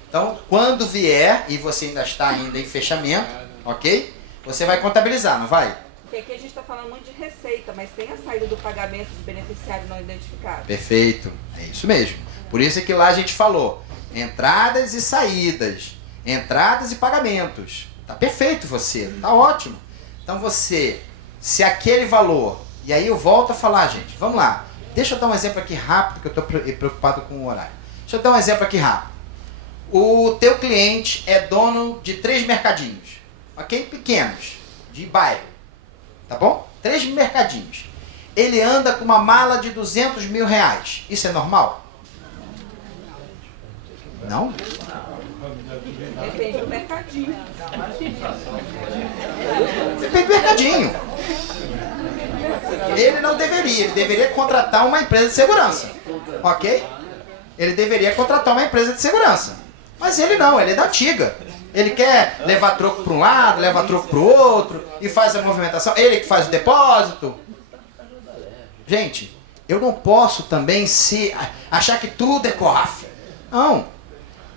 Então, quando vier, e você ainda está ainda em fechamento, ok? Você vai contabilizar, não vai? Porque aqui a gente está falando muito de receita, mas tem a saída do pagamento de beneficiário não identificado. Perfeito, é isso mesmo. Por isso é que lá a gente falou entradas e saídas, entradas e pagamentos. Tá perfeito você, tá ótimo. Então você, se aquele valor, e aí eu volto a falar, gente, vamos lá. Deixa eu dar um exemplo aqui rápido, que eu estou preocupado com o horário. Deixa eu dar um exemplo aqui rápido. O teu cliente é dono de 3 mercadinhos, ok? Pequenos, de bairro, tá bom? 3 mercadinhos. Ele anda com uma mala de 200 mil reais. Isso é normal? Não? Depende do mercadinho. Depende do mercadinho. Ele não deveria, ele deveria contratar uma empresa de segurança, ok? Ele deveria contratar uma empresa de segurança. Mas ele não, ele é da antiga. Ele quer levar troco para um lado, leva troco para o outro, e faz a movimentação. Ele que faz o depósito. Gente, eu não posso também achar que tudo é COAF. Não.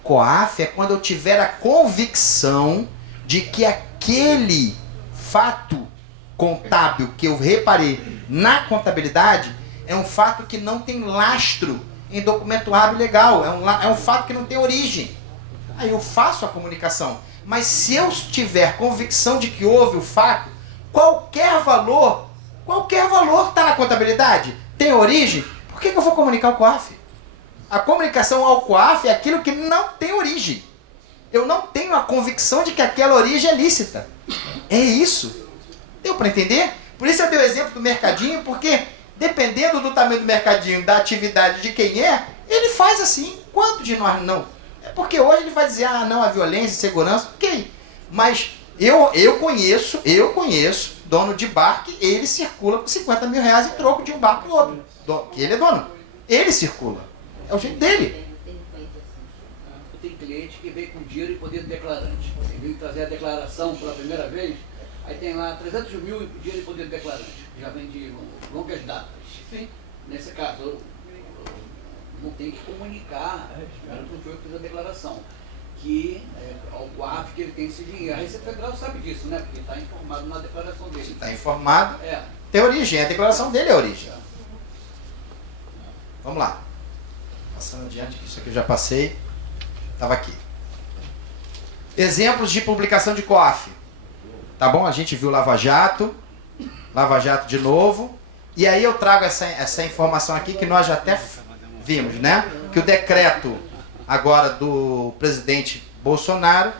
COAF é quando eu tiver a convicção de que aquele fato contábil que eu reparei na contabilidade é um fato que não tem lastro em documento hábil legal. É um fato que não tem origem. Aí eu faço a comunicação. Mas se eu tiver convicção de que houve o fato, qualquer valor que está na contabilidade tem origem, por que eu vou comunicar ao COAF? A comunicação ao COAF é aquilo que não tem origem. Eu não tenho a convicção de que aquela origem é lícita. É isso. Deu para entender? Por isso eu dei o exemplo do mercadinho, porque dependendo do tamanho do mercadinho, da atividade de quem é, ele faz assim. Quanto de nós não? É porque hoje ele vai dizer, ah, não, a violência, a segurança, ok. Mas eu conheço dono de bar que ele circula com 50 mil reais em troco de um bar para o outro. Que ele é dono. Ele circula. É o jeito dele. Tem cliente que veio com dinheiro e poder declarante. Ele veio trazer a declaração pela primeira vez, aí tem lá 300 mil em dinheiro e poder declarante. Já vem de longas datas. Sim. Nesse caso, não tem que comunicar, não foi eu que fiz a declaração, que ao COAF que ele tem esse dinheiro. A Receita Federal sabe disso, né? Porque está informado na declaração dele. Se está informado, tem origem. A declaração dele é origem. Vamos lá. Passando adiante, isso aqui eu já passei. Estava aqui. Exemplos de publicação de COAF. Tá bom? A gente viu Lava Jato de novo. E aí eu trago essa informação aqui que nós já até vimos, né? Que o decreto agora do presidente Bolsonaro,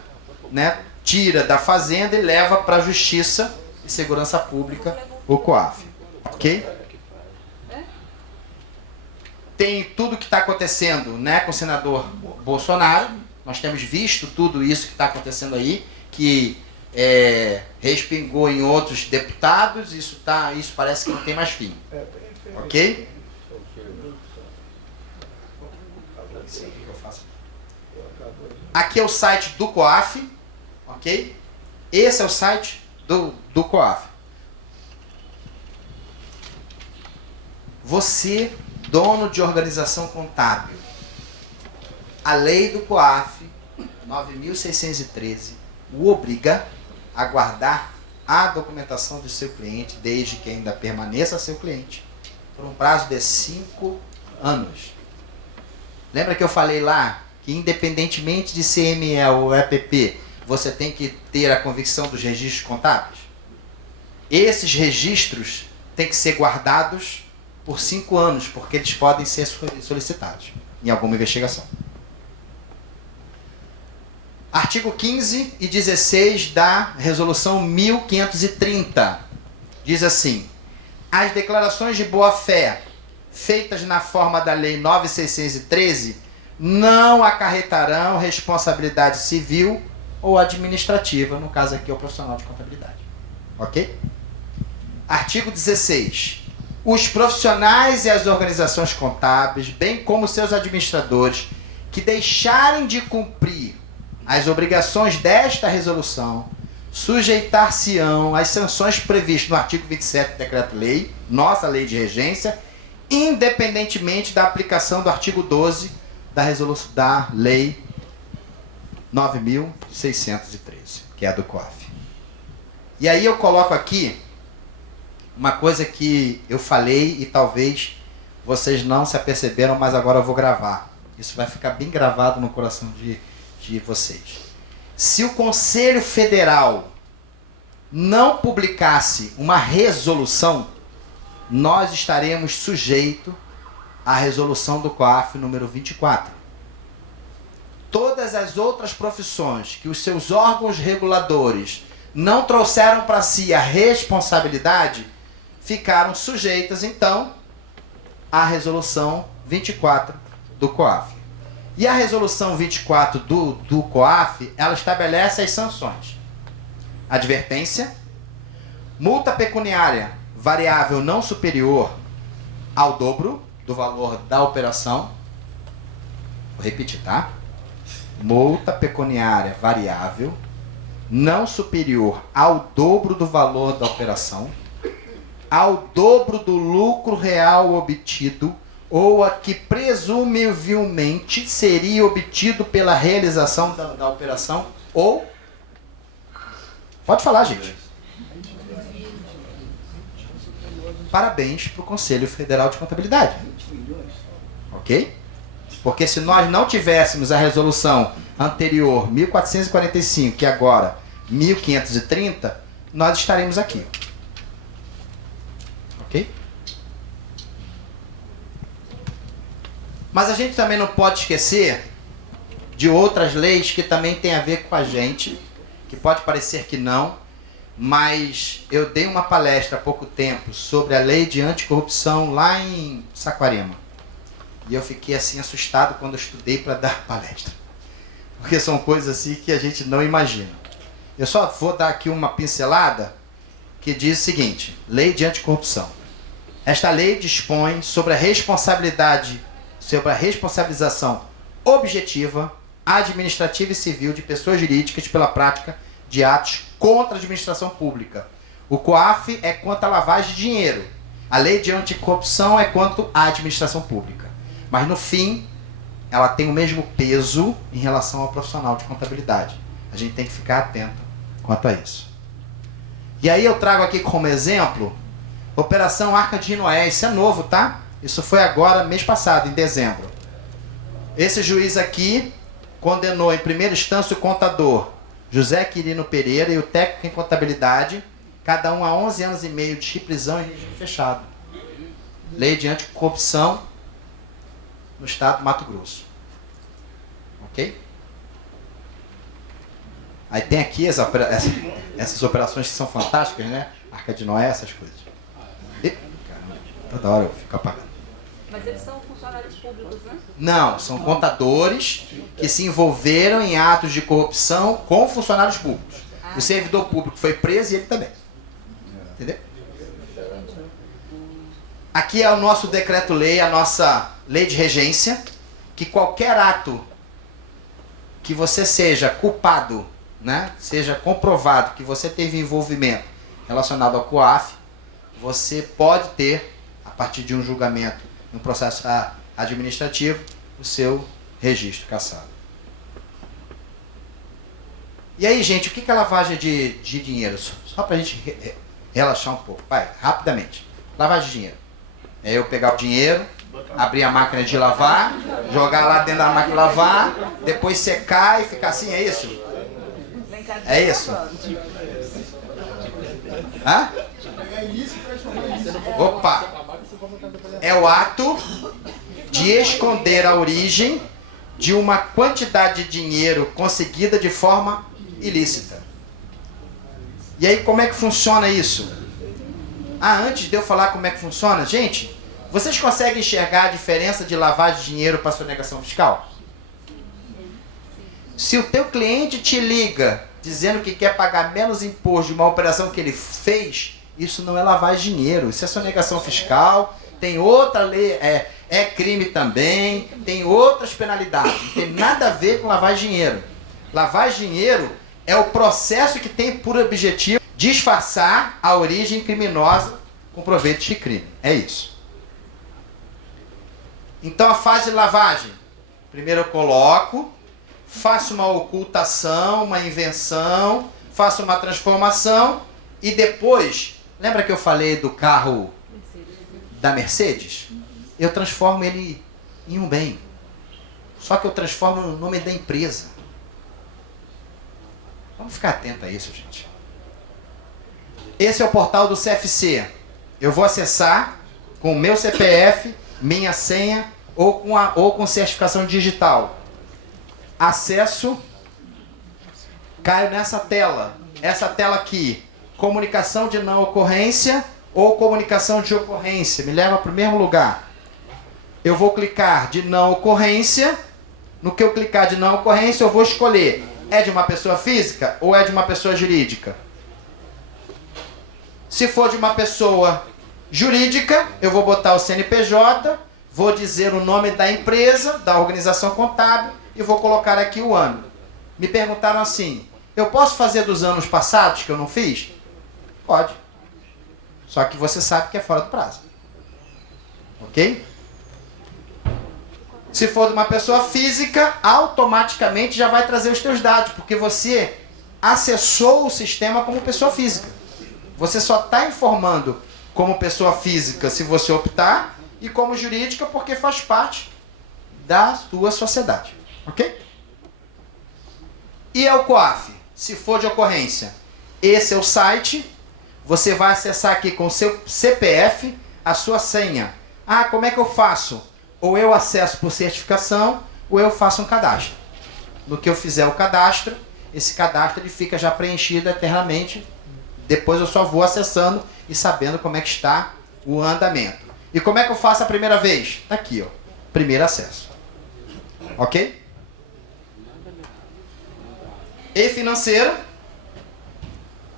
né, tira da Fazenda e leva para a Justiça e Segurança Pública o COAF. Ok? Tem tudo que está acontecendo, né, com o senador Bolsonaro. Nós temos visto tudo isso que está acontecendo aí, que respingou em outros deputados. Isso parece que não tem mais fim. Ok? Aqui é o site do COAF, ok? Esse é o site do COAF. Você, dono de organização contábil, a lei do COAF 9.613 o obriga a guardar a documentação do seu cliente, desde que ainda permaneça seu cliente, por um prazo de 5 anos. Lembra que eu falei lá que independentemente de CME ou EPP, você tem que ter a convicção dos registros contábeis? Esses registros têm que ser guardados por 5 anos, porque eles podem ser solicitados em alguma investigação. Artigo 15 e 16 da Resolução 1530 diz assim: as declarações de boa-fé feitas na forma da Lei 9.613 não acarretarão responsabilidade civil ou administrativa, no caso aqui é o profissional de contabilidade. Ok? Artigo 16. Os profissionais e as organizações contábeis, bem como seus administradores, que deixarem de cumprir as obrigações desta resolução, sujeitar-se-ão às sanções previstas no artigo 27 do Decreto-Lei, nossa lei de regência, independentemente da aplicação do artigo 12 da Lei 9.613, que é a do COAF. E aí eu coloco aqui uma coisa que eu falei e talvez vocês não se aperceberam, mas agora eu vou gravar. Isso vai ficar bem gravado no coração de vocês. Se o Conselho Federal não publicasse uma resolução, nós estaremos sujeitos à resolução do COAF número 24. Todas as outras profissões que os seus órgãos reguladores não trouxeram para si a responsabilidade, ficaram sujeitas, então, à resolução 24 do COAF. E a resolução 24 do COAF, ela estabelece as sanções. Advertência, multa pecuniária variável não superior ao dobro do valor da operação. Vou repetir, tá? Multa pecuniária variável não superior ao dobro do valor da operação, ao dobro do lucro real obtido ou a que presumivelmente seria obtido pela realização da operação, ou... Pode falar, gente. Parabéns para o Conselho Federal de Contabilidade. Ok? Porque se nós não tivéssemos a resolução anterior, 1445, que agora 1530, nós estaremos aqui. Ok? Mas a gente também não pode esquecer de outras leis que também têm a ver com a gente, que pode parecer que não, mas eu dei uma palestra há pouco tempo sobre a lei de anticorrupção lá em Saquarema. E eu fiquei assim assustado quando eu estudei para dar palestra. Porque são coisas assim que a gente não imagina. Eu só vou dar aqui uma pincelada que diz o seguinte: lei de anticorrupção. Esta lei dispõe sobre a responsabilização objetiva, administrativa e civil de pessoas jurídicas pela prática de atos contra a administração pública. O COAF é quanto à lavagem de dinheiro. A lei de anticorrupção é quanto à administração pública. Mas no fim, ela tem o mesmo peso em relação ao profissional de contabilidade. A gente tem que ficar atento quanto a isso. E aí eu trago aqui como exemplo Operação Arca de Noé. Isso é novo, tá? Isso foi agora, mês passado, em dezembro. Esse juiz aqui condenou em primeira instância o contador José Quirino Pereira e o técnico em contabilidade, cada um a 11 anos e meio de prisão em regime fechado. Lei de anticorrupção no estado do Mato Grosso. Ok? Aí tem aqui essas operações que são fantásticas, né? Arca de Noé, essas coisas. E, caramba, toda hora eu fico apagando. Mas eles são funcionários públicos, né? Não, são contadores que se envolveram em atos de corrupção com funcionários públicos. O servidor público foi preso e ele também. Entendeu? Aqui é o nosso decreto-lei, a nossa lei de regência, que qualquer ato que você seja culpado, né, seja comprovado que você teve envolvimento relacionado ao COAF, você pode ter, a partir de um julgamento no processo administrativo, o seu registro cassado. E aí, gente, o que é lavagem de dinheiro? Só para a gente relaxar um pouco. Vai, rapidamente. Lavagem de dinheiro. É eu pegar o dinheiro, abrir a máquina de lavar, jogar lá dentro da máquina de lavar, depois secar e ficar assim, é isso? É isso? Hã? Opa! É o ato de esconder a origem de uma quantidade de dinheiro conseguida de forma ilícita. E aí, como é que funciona isso? Antes de eu falar como é que funciona, gente, vocês conseguem enxergar a diferença de lavagem de dinheiro para sonegação fiscal? Se o teu cliente te liga dizendo que quer pagar menos imposto de uma operação que ele fez, isso não é lavagem de dinheiro, isso é sonegação fiscal, tem outra lei, é crime também, tem outras penalidades, não tem nada a ver com lavagem de dinheiro. Lavagem de dinheiro é o processo que tem por objetivo disfarçar a origem criminosa com proveito de crime. É isso. Então a fase de lavagem. Primeiro eu coloco, faço uma ocultação, uma invenção, faço uma transformação e depois, lembra que eu falei do carro da Mercedes? Eu transformo ele em um bem. Só que eu transformo no nome da empresa. Vamos ficar atento a isso, gente. Esse é o portal do CFC. Eu vou acessar com o meu CPF, minha senha ou com certificação digital. Acesso, caio nessa tela. Essa tela aqui, comunicação de não ocorrência ou comunicação de ocorrência, me leva para o mesmo lugar. Eu vou clicar de não ocorrência. No que eu clicar de não ocorrência, eu vou escolher: é de uma pessoa física ou é de uma pessoa jurídica? Se for de uma pessoa jurídica, eu vou botar o CNPJ, vou dizer o nome da empresa, da organização contábil e vou colocar aqui o ano. Me perguntaram assim: eu posso fazer dos anos passados que eu não fiz? Pode. Só que você sabe que é fora do prazo. Ok? Se for de uma pessoa física, automaticamente já vai trazer os teus dados, porque você acessou o sistema como pessoa física. Você só está informando como pessoa física se você optar e como jurídica porque faz parte da sua sociedade. Ok? E é o COAF, se for de ocorrência. Esse é o site. Você vai acessar aqui com o seu CPF a sua senha. Ah, como é que eu faço? Ou eu acesso por certificação, ou eu faço um cadastro. No que eu fizer o cadastro, esse cadastro ele fica já preenchido eternamente. Depois eu só vou acessando e sabendo como é que está o andamento. E como é que eu faço a primeira vez? Está aqui, ó. Primeiro acesso. Ok? E financeira.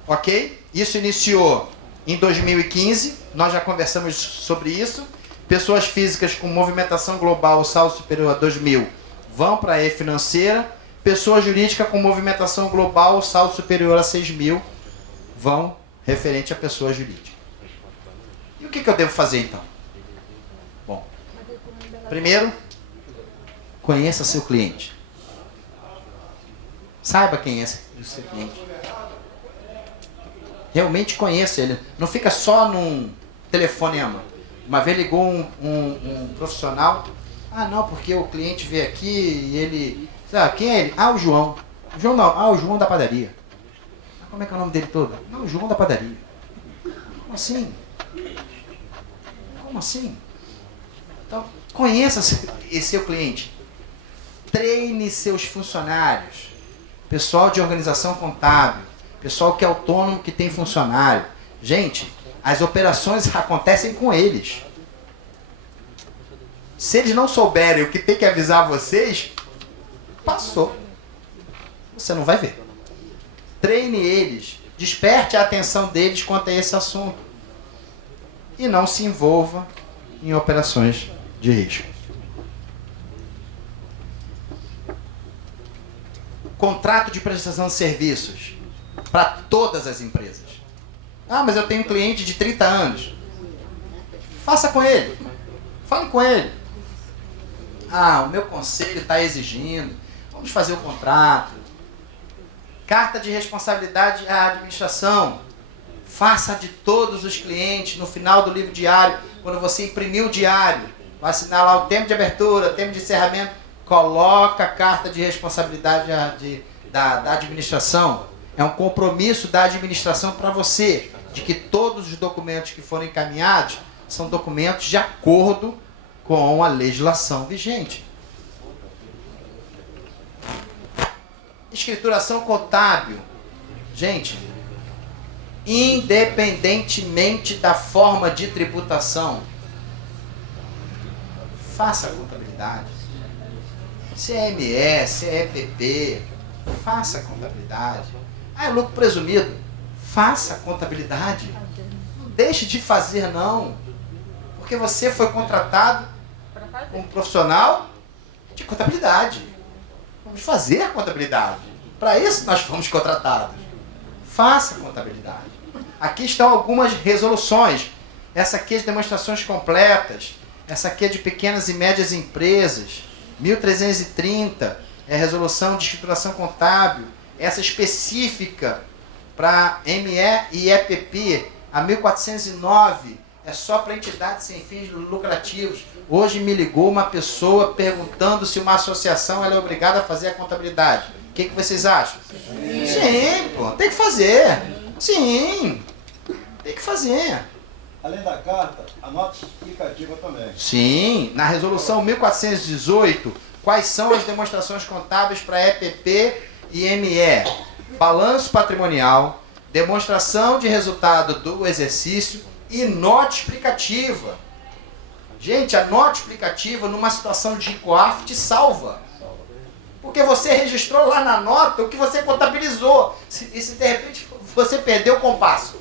Ok? Isso iniciou em 2015. Nós já conversamos sobre isso. Pessoas físicas com movimentação global, o saldo superior a 2.000, vão para a e-financeira. Pessoa jurídica com movimentação global, o saldo superior a 6.000, vão referente à pessoa jurídica. E o que eu devo fazer então? Bom, primeiro, conheça seu cliente. Saiba quem é o seu cliente. Realmente conheça ele. Não fica só num telefonema. Uma vez ligou um profissional. Ah, não, porque o cliente veio aqui e ele... Sabe, quem é ele? Ah, o João. O João não. Ah, o João da padaria. Como é que é o nome dele todo? Não, o João da padaria. Como assim? Como assim? Então, conheça esse seu cliente. Treine seus funcionários. Pessoal de organização contábil. Pessoal que é autônomo, que tem funcionário. Gente, as operações acontecem com eles. Se eles não souberem o que tem que avisar vocês, passou. Você não vai ver. Treine eles. Desperte a atenção deles quanto a esse assunto. E não se envolva em operações de risco. Contrato de prestação de serviços para todas as empresas. Ah, mas eu tenho um cliente de 30 anos. Faça com ele. Fale com ele. Ah, o meu conselho está exigindo. Vamos fazer o contrato. Carta de responsabilidade à administração. Faça de todos os clientes no final do livro diário. Quando você imprimir o diário, vai assinar lá o tempo de abertura, tempo de encerramento. Coloca a carta de responsabilidade da administração. É um compromisso da administração para você, de que todos os documentos que foram encaminhados são documentos de acordo com a legislação vigente. Escrituração contábil. Gente, independentemente da forma de tributação, faça a contabilidade. Se é ME, se é EPP, faça a contabilidade. Ah, é lucro presumido. Faça a contabilidade. Não deixe de fazer, não. Porque você foi contratado como profissional de contabilidade. Vamos fazer a contabilidade. Para isso nós fomos contratados. Faça a contabilidade. Aqui estão algumas resoluções. Essa aqui é de demonstrações completas. Essa aqui é de pequenas e médias empresas. 1330. é a resolução de escrituração contábil, essa específica para ME e EPP, a 1409, é só para entidades sem fins lucrativos. Hoje me ligou uma pessoa perguntando se uma associação ela é obrigada a fazer a contabilidade. O que vocês acham? Sim, pô, tem que fazer. Sim, tem que fazer. Além da carta, a nota explicativa também. Sim, na resolução 1418, quais são as demonstrações contábeis para EPP e ME? Balanço patrimonial, demonstração de resultado do exercício e nota explicativa. Gente, a nota explicativa numa situação de ICOAF te salva. Porque você registrou lá na nota o que você contabilizou. E se de repente você perdeu o compasso.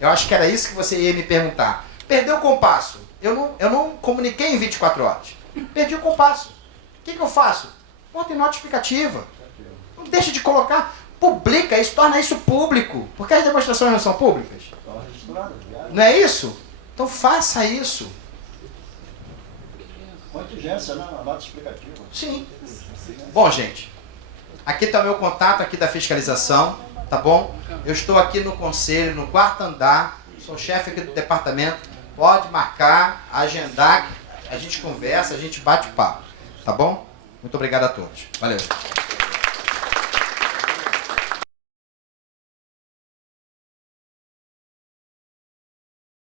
Eu acho que era isso que você ia me perguntar. Perdeu o compasso. Eu não comuniquei em 24 horas. Perdi o compasso. O que eu faço? Bota em nota explicativa. Não deixa de colocar. Publica isso, torna isso público. Porque as demonstrações não são públicas. Não é isso? Então faça isso. Contingência, né? Na nota explicativa. Sim. Bom, gente, aqui está o meu contato aqui da fiscalização, tá bom? Eu estou aqui no conselho, no 4º andar, sou chefe aqui do departamento, pode marcar, agendar, a gente conversa, a gente bate papo, tá bom? Muito obrigado a todos. Valeu.